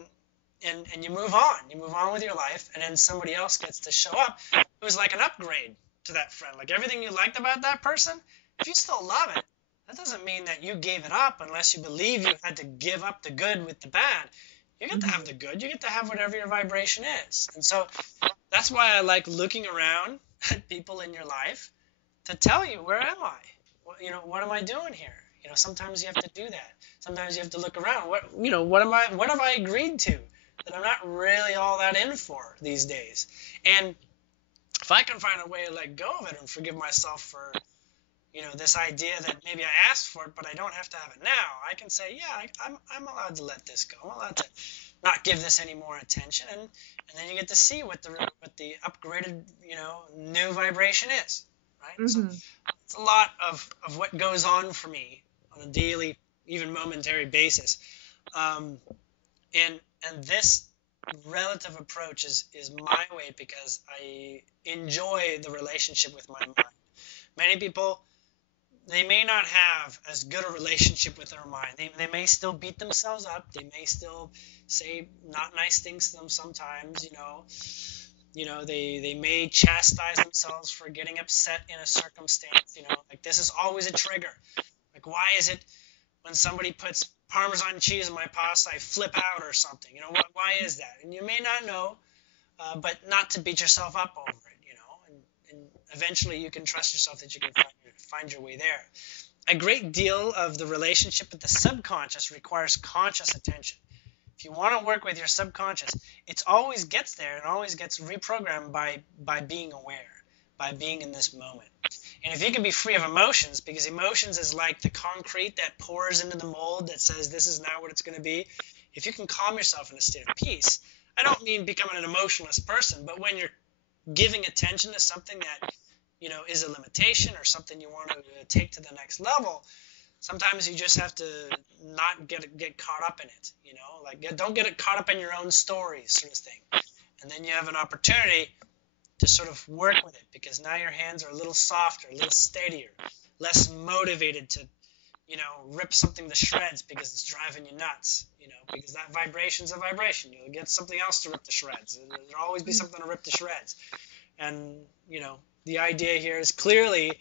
you move on. You move on with your life, and then somebody else gets to show up who's like an upgrade to that friend. Like everything you liked about that person, if you still love it, that doesn't mean that you gave it up unless you believe you had to give up the good with the bad. You get to have the good. You get to have whatever your vibration is. And so that's why I like looking around at people in your life to tell you, where am I? What am I doing here? Sometimes you have to do that. Sometimes you have to look around. What have I agreed to that I'm not really all that in for these days? And if I can find a way to let go of it and forgive myself for, this idea that maybe I asked for it, but I don't have to have it now, I can say, yeah, I'm allowed to let this go. I'm allowed to not give this any more attention, and then you get to see what the upgraded, new vibration is, right? So it's a lot of what goes on for me on a daily, even momentary basis, and this relative approach is my way because I enjoy the relationship with my mind. Many people, they may not have as good a relationship with their mind. They may still beat themselves up. They may still say not nice things to them sometimes, they may chastise themselves for getting upset in a circumstance, like this is always a trigger. Like, why is it when somebody puts Parmesan cheese in my pasta, I flip out or something? Why is that? And you may not know, but not to beat yourself up over it, and eventually you can trust yourself that you can find your way there. A great deal of the relationship with the subconscious requires conscious attention. If you want to work with your subconscious, it always gets there and always gets reprogrammed by being aware, by being in this moment. And if you can be free of emotions, because emotions is like the concrete that pours into the mold that says this is now what it's going to be. If you can calm yourself in a state of peace, I don't mean becoming an emotionless person, but when you're giving attention to something that, is a limitation or something you want to take to the next level, Sometimes you just have to not get caught up in it, you know, like don't get caught up in your own stories, sort of thing. And then you have an opportunity to sort of work with it, because now your hands are a little softer, a little steadier, less motivated to, you know, rip something to shreds because it's driving you nuts, you know, because that vibration's a vibration. You'll get something else to rip to shreds. There'll always be something to rip to shreds. And, you know, the idea here is clearly,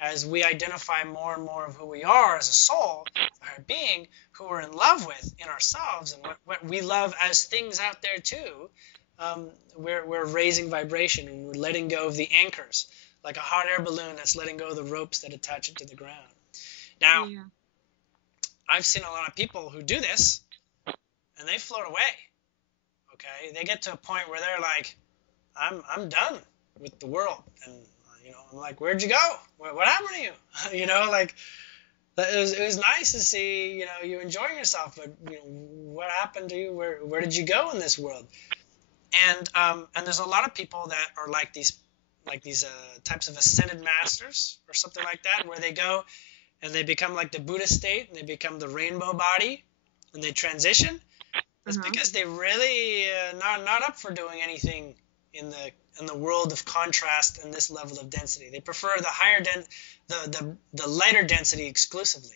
as we identify more and more of who we are as a soul, our being, who we're in love with in ourselves, and what we love as things out there too, we're raising vibration, and we're letting go of the anchors, like a hot air balloon that's letting go of the ropes that attach it to the ground. Now, Yeah. I've seen a lot of people who do this, and they float away. Okay, they get to a point where they're like, I'm done with the world, and you know, I'm like, where'd you go? What happened to you? You know, like it was nice to see, you know, you enjoying yourself, but you know, what happened to you? Where did you go in this world? And there's a lot of people that are like these types of ascended masters or something like that, where they go and they become like the Buddha state, and they become the rainbow body, and they transition. It's because they really not up for doing anything in the world of contrast and this level of density. They prefer the higher the lighter density exclusively.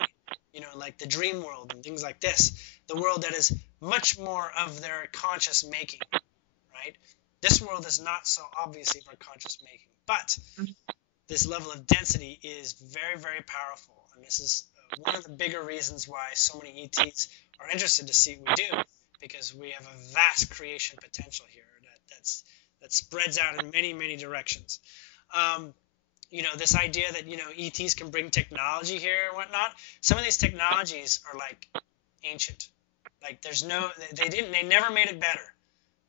You know, like the dream world and things like this. The world that is much more of their conscious making, right? This world is not so obviously of our conscious making, but this level of density is very, very powerful, and this is one of the bigger reasons why so many ETs are interested to see what we do, because we have a vast creation potential here that spreads out in many, many directions. You know, this idea that, you know, ETs can bring technology here and whatnot. Some of these technologies are like ancient. Like they never made it better.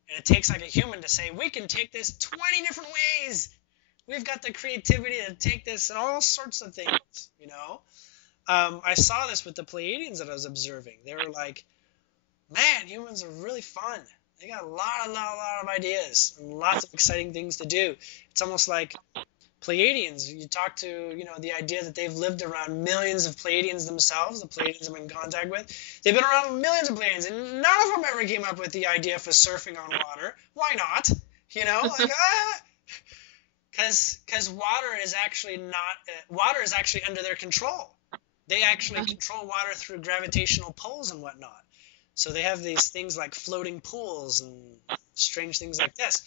And it takes like a human to say, we can take this 20 different ways. We've got the creativity to take this and all sorts of things, you know. I saw this with the Pleiadians that I was observing. They were like, man, humans are really fun. They got a lot of ideas and lots of exciting things to do. It's almost like Pleiadians. You talk to, you know, the idea that they've lived around millions of Pleiadians themselves, the Pleiadians I'm in contact with. They've been around millions of Pleiadians, and none of them ever came up with the idea for surfing on water. Why not? You know, like, because water is actually under their control. They actually control water through gravitational pulls and whatnot. So they have these things like floating pools and strange things like this.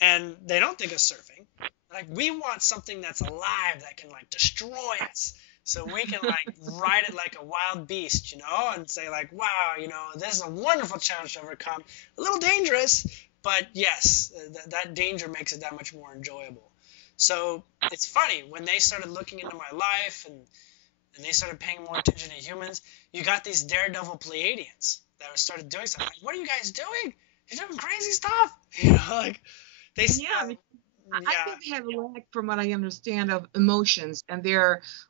And they don't think of surfing. Like, we want something that's alive that can like destroy us. So we can like ride it like a wild beast, you know, and say like, wow, you know, this is a wonderful challenge to overcome. A little dangerous, but yes, that danger makes it that much more enjoyable. So it's funny, when they started looking into my life and they started paying more attention to humans, you got these daredevil Pleiadians that started doing something. Like, what are you guys doing? You're doing crazy stuff. You know, like they. Yeah, I think they have a lack, from what I understand, of emotions, and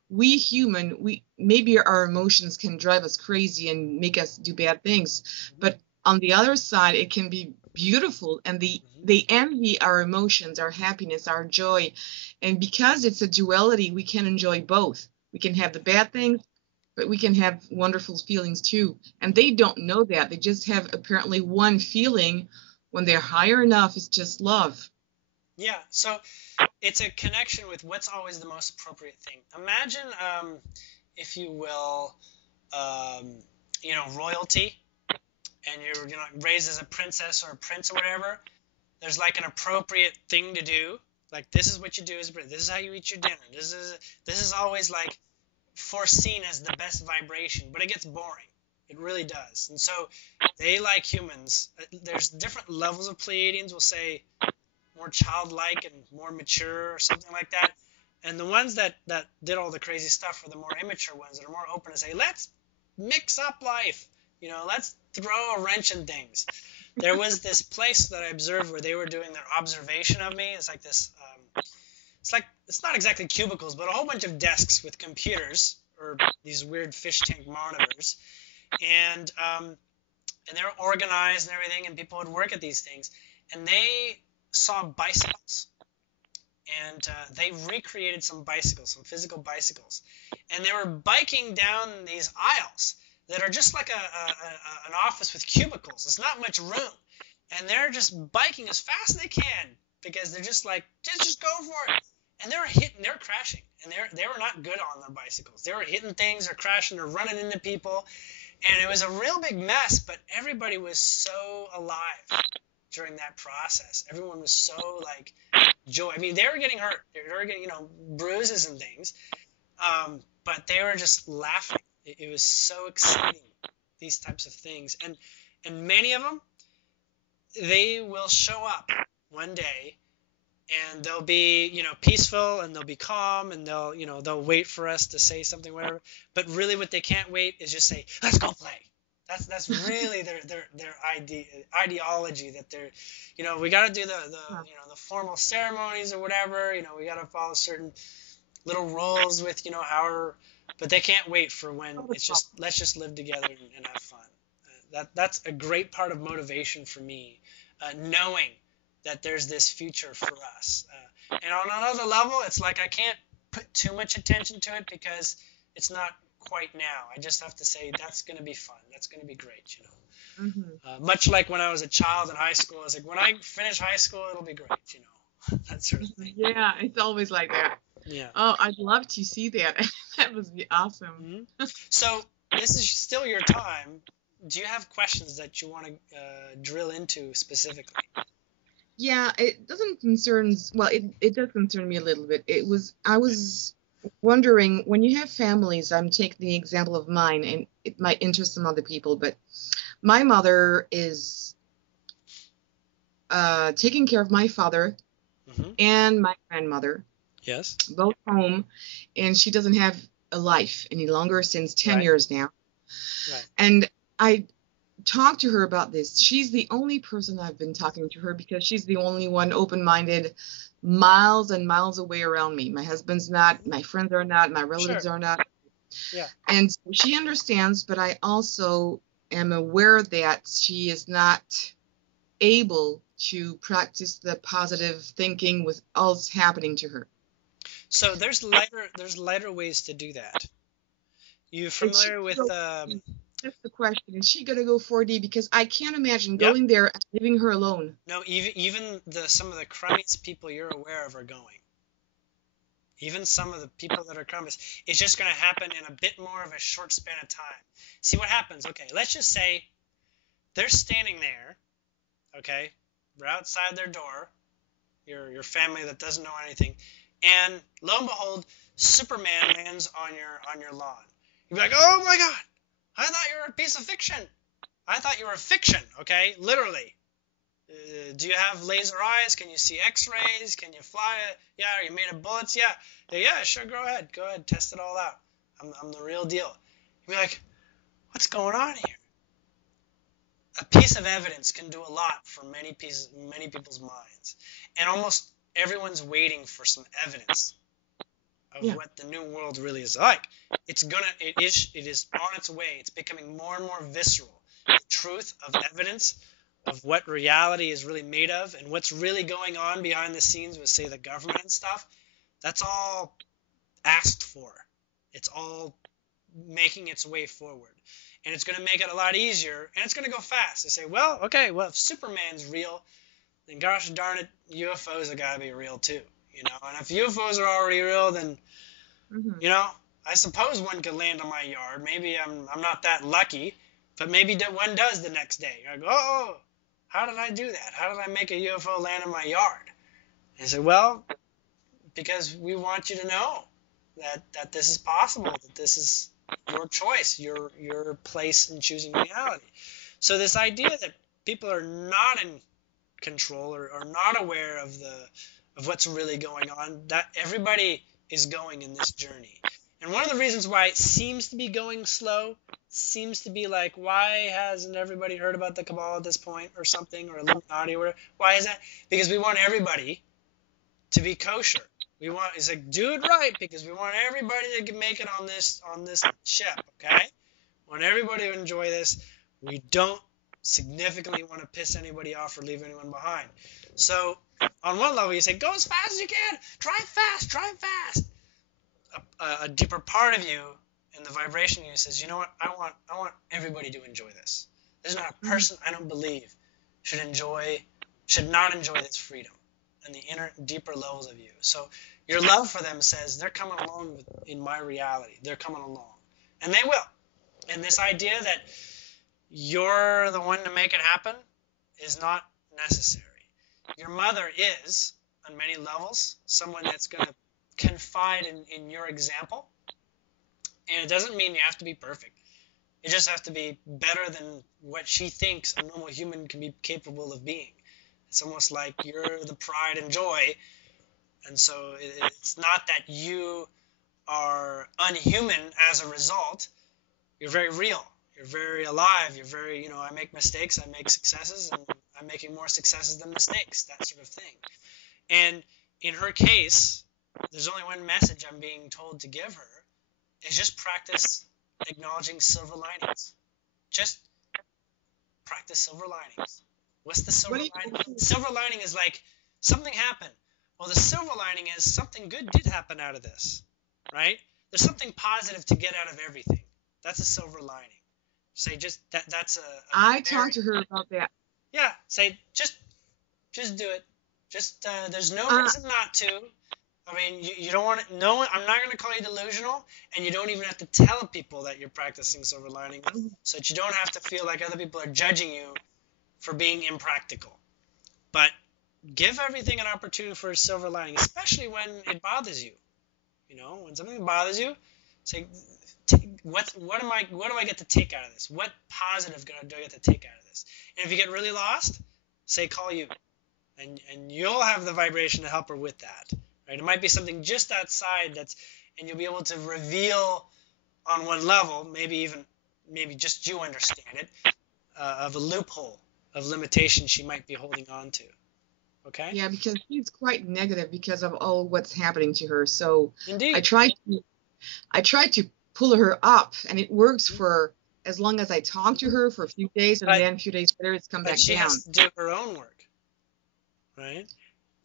we maybe our emotions can drive us crazy and make us do bad things, but on the other side, it can be beautiful, and they envy our emotions, our happiness, our joy, and because it's a duality, we can enjoy both. We can have the bad things, but we can have wonderful feelings too, and they don't know that. They just have apparently one feeling. When they're higher enough, it's just love. Yeah, so it's a connection with what's always the most appropriate thing. Imagine, if you will, you know, royalty, and you're, you know, raised as a princess or a prince or whatever. There's like an appropriate thing to do. Like, this is what you do as a prince. This is how you eat your dinner. This is always like foreseen as the best vibration, but it gets boring. It really does. And so they, like humans, there's different levels of Pleiadians. We'll say more childlike and more mature or something like that. And the ones that did all the crazy stuff are the more immature ones that are more open to say, let's mix up life. You know, let's throw a wrench in things. There was this place that I observed where they were doing their observation of me. It's like this, it's not exactly cubicles, but a whole bunch of desks with computers or these weird fish tank monitors. And they were organized and everything, and people would work at these things. And they saw bicycles. and they recreated some bicycles, some physical bicycles, and they were biking down these aisles that are just like an office with cubicles. It's not much room, and they're just biking as fast as they can because they're just like, just go for it. And they were crashing, and they were not good on their bicycles. They were hitting things, they're crashing, they're running into people, and it was a real big mess. But everybody was so alive during that process. Everyone was so like joy. I mean, they were getting hurt, they were getting bruises and things, but they were just laughing. It was so exciting, these types of things, and many of them, they will show up one day. And they'll be, peaceful, and they'll be calm, and they'll wait for us to say something, whatever. But really, what they can't wait is just say, "Let's go play." That's really their ideology, that they're, we got to do the formal ceremonies or whatever. We got to follow certain little rules with, but they can't wait for when it's just, let's just live together and have fun. That's a great part of motivation for me, knowing that there's this future for us. And on another level, it's like I can't put too much attention to it because it's not quite now. I just have to say that's going to be fun. That's going to be great, Much like when I was a child in high school, I was like, when I finish high school, it'll be great, that sort of thing. Yeah, it's always like that. Yeah. Oh, I'd love to see that. That would be awesome. Mm-hmm. So this is still your time. Do you have questions that you want to drill into specifically? Yeah, it doesn't concern. Well, it does concern me a little bit. I was wondering, when you have families. I'm taking the example of mine, and it might interest some other people. But my mother is taking care of my father and my grandmother. Yes. Both home, and she doesn't have a life any longer since 10 years now. Right. And I talk to her about this. She's the only person I've been talking to her because she's the only one open-minded, miles and miles away around me. My husband's not, my friends are not, my relatives are not. Yeah. And so she understands, but I also am aware that she is not able to practice the positive thinking with all that's happening to her. So there's lighter ways to do that. You familiar with That's the question. Is she going to go 4D? Because I can't imagine going there and leaving her alone. No, even some of the crummiest people you're aware of are going. Even some of the people that are crummiest. It's just going to happen in a bit more of a short span of time. See what happens. Okay, let's just say they're standing there. Okay, we're outside their door. Your family that doesn't know anything, and lo and behold, Superman lands on your lawn. You'd be like, "Oh my God! I thought you were a piece of fiction. I thought you were fiction." Okay, literally. Do you have laser eyes? Can you see X-rays? Can you fly? Yeah. Are you made of bullets? Yeah. Yeah. Sure. Go ahead. Test it all out. I'm the real deal. You'd be like, what's going on here? A piece of evidence can do a lot for many people's minds, and almost everyone's waiting for some evidence of what the new world really is like. It is on its way. It's becoming more and more visceral. The truth of evidence of what reality is really made of and what's really going on behind the scenes with, say, the government and stuff, that's all asked for. It's all making its way forward. And it's going to make it a lot easier, and it's going to go fast. They say, well, if Superman's real, then gosh darn it, UFOs have got to be real too. And if UFOs are already real, then, I suppose one could land on my yard. Maybe I'm not that lucky, but maybe one does the next day. I go, oh, how did I do that? How did I make a UFO land in my yard? And I say, well, because we want you to know that this is possible, that this is your choice, your place in choosing reality. So this idea that people are not in control or are not aware of what's really going on, that everybody is going in this journey. And one of the reasons why it seems to be going slow seems to be like, why hasn't everybody heard about the Cabal at this point or something, or Illuminati or whatever? Why is that? Because we want everybody to be kosher. It's like, do it right, because we want everybody to make it on this ship, okay? We want everybody to enjoy this. We don't significantly want to piss anybody off or leave anyone behind. So on one level you say, go as fast as you can, drive fast. A deeper part of you in the vibration you says, you know what, I want everybody to enjoy this. There's not a person I don't believe should not enjoy this freedom and the inner, deeper levels of you. So your love for them says they're coming along in my reality. They're coming along. And they will. And this idea that you're the one to make it happen is not necessary. Your mother is, on many levels, someone that's going to confide in your example. And it doesn't mean you have to be perfect. You just have to be better than what she thinks a normal human can be capable of being. It's almost like you're the pride and joy. And so it's not that you are unhuman as a result. You're very real. You're very alive. You're very, I make mistakes, I make successes, and I'm making more successes than mistakes, that sort of thing. And in her case, there's only one message I'm being told to give her, is just practice acknowledging silver linings. Just practice silver linings. What's the silver lining? Silver lining is like something happened. Well, the silver lining is something good did happen out of this, right? There's something positive to get out of everything. That's a silver lining. Say just that's I talked to her about that. Yeah, say just do it. Just there's no reason not to. I mean, you don't want to. No, I'm not going to call you delusional, and you don't even have to tell people that you're practicing silver lining, so that you don't have to feel like other people are judging you for being impractical. But give everything an opportunity for a silver lining, especially when it bothers you. When something bothers you, say, what do I get to take out of this? What positive do I get to take out of this? And if you get really lost, say, call you, and you'll have the vibration to help her with that. Right? It might be something just outside and you'll be able to reveal on one level, maybe just you understand it, of a loophole of limitation she might be holding on to. Okay? Yeah, because she's quite negative because of all what's happening to her. So Indeed. I tried to pull her up, and it works for as long as I talk to her for a few days, and then a few days later it's come back down. She has to do her own work, right?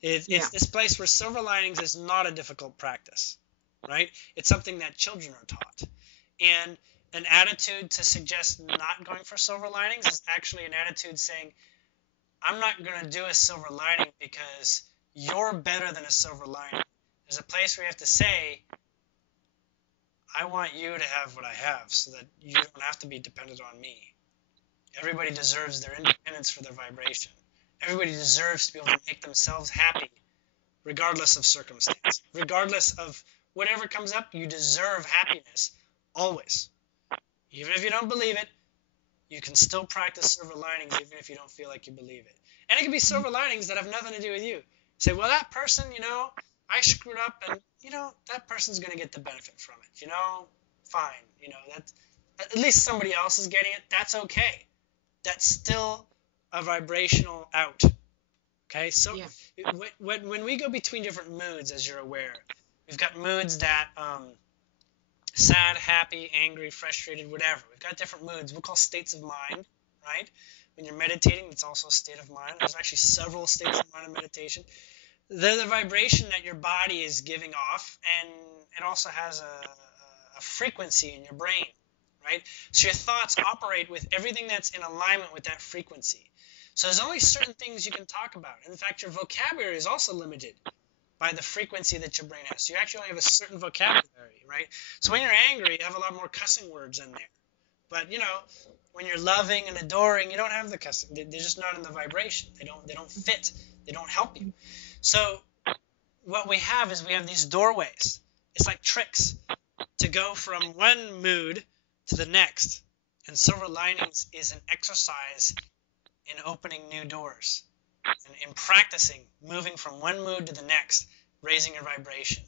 It's this place where silver linings is not a difficult practice, right? It's something that children are taught. And an attitude to suggest not going for silver linings is actually an attitude saying, I'm not going to do a silver lining because you're better than a silver lining. There's a place where you have to say, I want you to have what I have so that you don't have to be dependent on me. Everybody deserves their independence for their vibration. Everybody deserves to be able to make themselves happy regardless of circumstance. Regardless of whatever comes up, you deserve happiness always. Even if you don't believe it, you can still practice silver linings even if you don't feel like you believe it. And it can be silver linings that have nothing to do with you. Say, well, that person, I screwed up and, that person's going to get the benefit from it. Fine. That's, at least somebody else is getting it. That's okay. That's still a vibrational out. Okay? So when we go between different moods, as you're aware, we've got moods that sad, happy, angry, frustrated, whatever. We've got different moods. We'll call states of mind, right? When you're meditating, it's also a state of mind. There's actually several states of mind in meditation. They're the vibration that your body is giving off, and it also has a frequency in your brain, right? So your thoughts operate with everything that's in alignment with that frequency. So there's only certain things you can talk about. In fact, your vocabulary is also limited by the frequency that your brain has. So you actually only have a certain vocabulary, right? So when you're angry, you have a lot more cussing words in there. But, when you're loving and adoring, you don't have the cussing. They're just not in the vibration. They don't fit. They don't help you. So what we have is we have these doorways. It's like tricks to go from one mood to the next. And silver linings is an exercise in opening new doors and in practicing moving from one mood to the next, raising your vibration.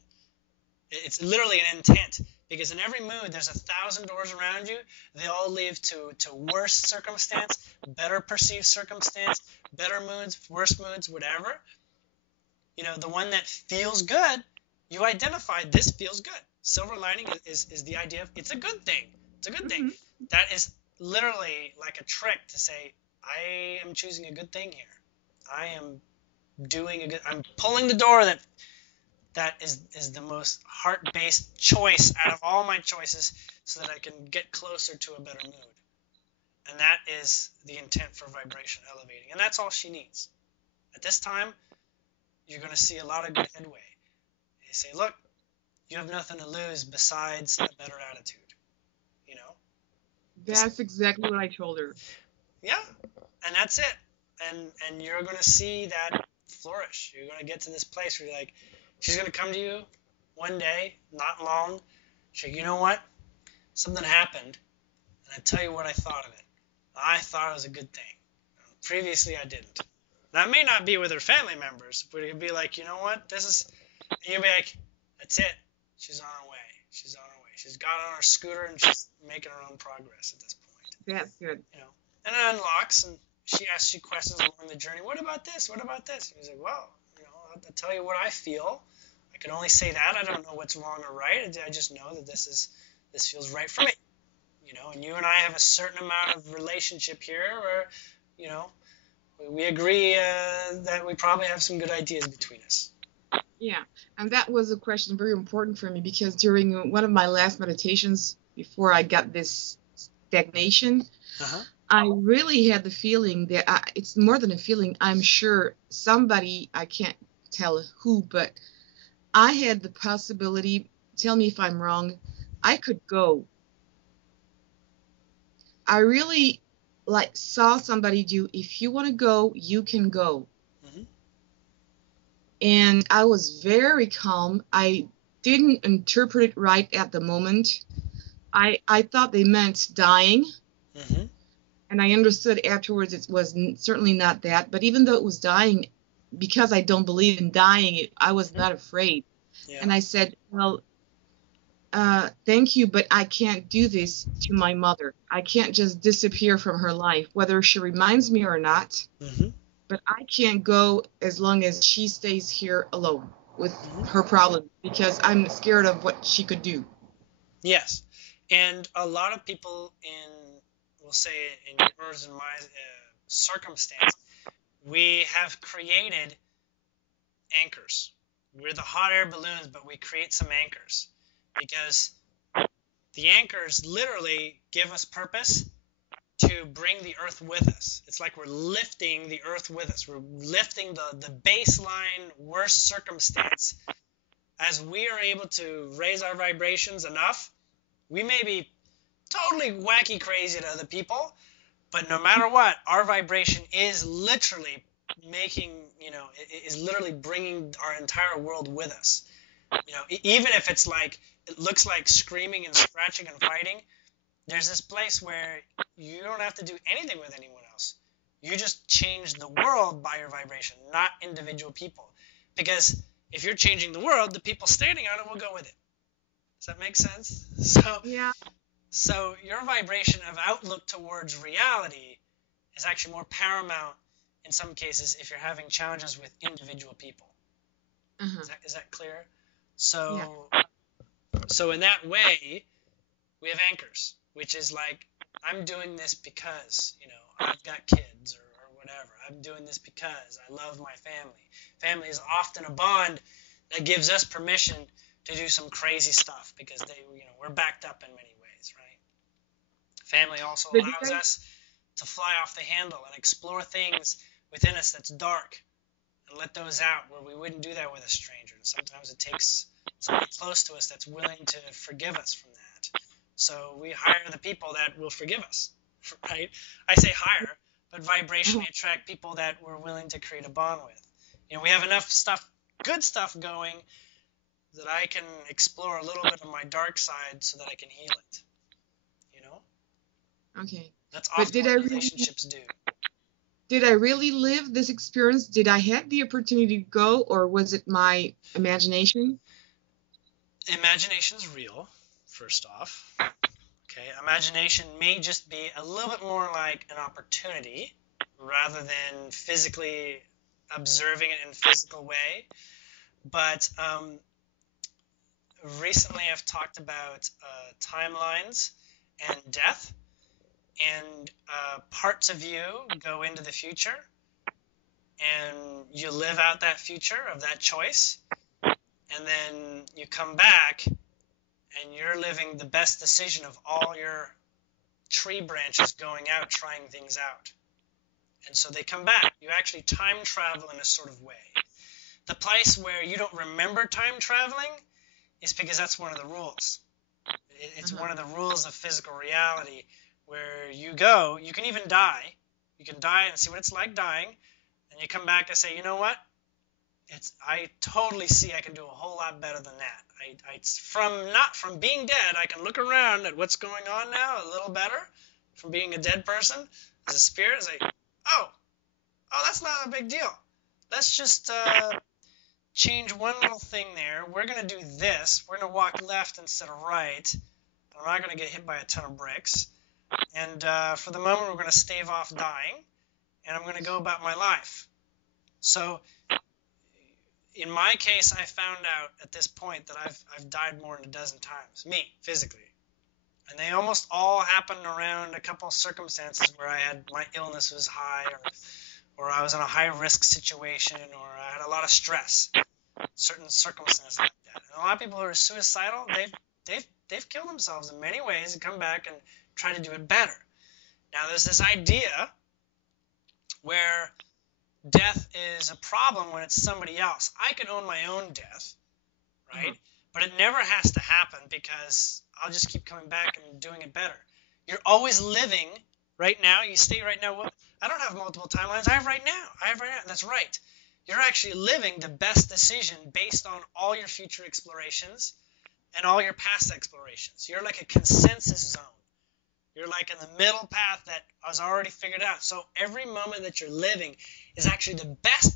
It's literally an intent, because in every mood there's 1,000 doors around you. They all lead to worse circumstance, better perceived circumstance, better moods, worse moods, whatever. The one that feels good, you identify this feels good. Silver lining is the idea of it's a good thing. It's a good thing. That is literally like a trick to say, I am choosing a good thing here. I am I'm pulling the door that is the most heart-based choice out of all my choices, so that I can get closer to a better mood. And that is the intent for vibration elevating. And that's all she needs. At this time, you're going to see a lot of good headway. They say, look, you have nothing to lose besides a better attitude. You know? That's exactly what I told her. Yeah. And that's it. And you're going to see that flourish. You're going to get to this place where you're like, she's going to come to you one day, not long. She's like, you know what? Something happened, and I tell you what I thought of it. I thought it was a good thing. Previously, I didn't. That may not be with her family members, but it'd be like, you know what? This is, and you'll be like, that's it. She's on her way. She's on her way. She's got on her scooter and she's making her own progress at this point. That's good. You know, and it unlocks, and she asks you questions along the journey. What about this? What about this? And he's like, well, you know, I'll tell you what I feel. I can only say that. I don't know what's wrong or right. I just know that this feels right for me. You know, and you and I have a certain amount of relationship here where, you know, we agree that we probably have some good ideas between us. Yeah, and that was a question very important for me, because during one of my last meditations before I got this stagnation, I really had the feeling that it's more than a feeling. I'm sure somebody, I can't tell who, but I had the possibility, tell me if I'm wrong, I could go. I really saw somebody do, if you want to go, you can go. Mm-hmm. And I was very calm. I didn't interpret it right at the moment. I thought they meant dying. Mm-hmm. And I understood afterwards it was certainly not that. But even though it was dying, because I don't believe in dying, I was not afraid. Yeah. And I said, well, thank you, but I can't do this to my mother. I can't just disappear from her life, whether she reminds me or not. Mm-hmm. But I can't go as long as she stays here alone with her problem, because I'm scared of what she could do. Yes. And a lot of people we'll say in yours and my circumstance, we have created anchors. We're the hot air balloons, but we create some anchors, because the anchors literally give us purpose to bring the earth with us. It's like we're lifting the earth with us. We're lifting the baseline worst circumstance. As we are able to raise our vibrations enough, we may be totally wacky crazy to other people, but no matter what, our vibration is literally is literally bringing our entire world with us. You know, even if it's like, it looks like screaming and scratching and fighting, there's this place where you don't have to do anything with anyone else. You just change the world by your vibration, not individual people. Because if you're changing the world, the people standing on it will go with it. Does that make sense? So your vibration of outlook towards reality is actually more paramount in some cases if you're having challenges with individual people. Is that clear? So in that way, we have anchors, which is like, I'm doing this because, I've got kids or whatever. I'm doing this because I love my family. Family is often a bond that gives us permission to do some crazy stuff because we're backed up in many ways, right? Family also allows us to fly off the handle and explore things within us that's dark and let those out where we wouldn't do that with a stranger. And sometimes it takes somebody close to us that's willing to forgive us from that. So we hire the people that will forgive us, right? I say hire, but vibrationally attract people that we're willing to create a bond with. We have enough good stuff going that I can explore a little bit of my dark side so that I can heal it. Okay. That's often what relationships do. Did I really live this experience? Did I have the opportunity to go, or was it my imagination? Imagination's real, first off. Okay, imagination may just be a little bit more like an opportunity rather than physically observing it in a physical way. But recently I've talked about timelines and death, and parts of you go into the future, and you live out that future of that choice, and then you come back and you're living the best decision of all your tree branches going out, trying things out. And so they come back. You actually time travel in a sort of way. The place where you don't remember time traveling is because that's one of the rules. It's one of the rules of physical reality where you go, you can even die. You can die and see what it's like dying, and you come back to say, you know what? I totally see I can do a whole lot better than that. From being dead, I can look around at what's going on now a little better. From being a dead person, as a spirit, it's like, oh, that's not a big deal. Let's just change one little thing there. We're going to do this. We're going to walk left instead of right. I'm not going to get hit by a ton of bricks. And for the moment, we're going to stave off dying. And I'm going to go about my life. So in my case, I found out at this point that I've died more than a dozen times. Me, physically. And they almost all happened around a couple of circumstances where my illness was high, or I was in a high-risk situation, or I had a lot of stress, certain circumstances like that. And a lot of people who are suicidal, they've killed themselves in many ways and come back and try to do it better. Now, there's this idea where death is a problem when it's somebody else. I can own my own death, right? Mm-hmm. But it never has to happen because I'll just keep coming back and doing it better. You're always living right now. You stay right now. Well, I don't have multiple timelines. I have right now. And that's right. You're actually living the best decision based on all your future explorations and all your past explorations. You're like a consensus zone. You're like in the middle path that was already figured out. So every moment that you're living is actually the best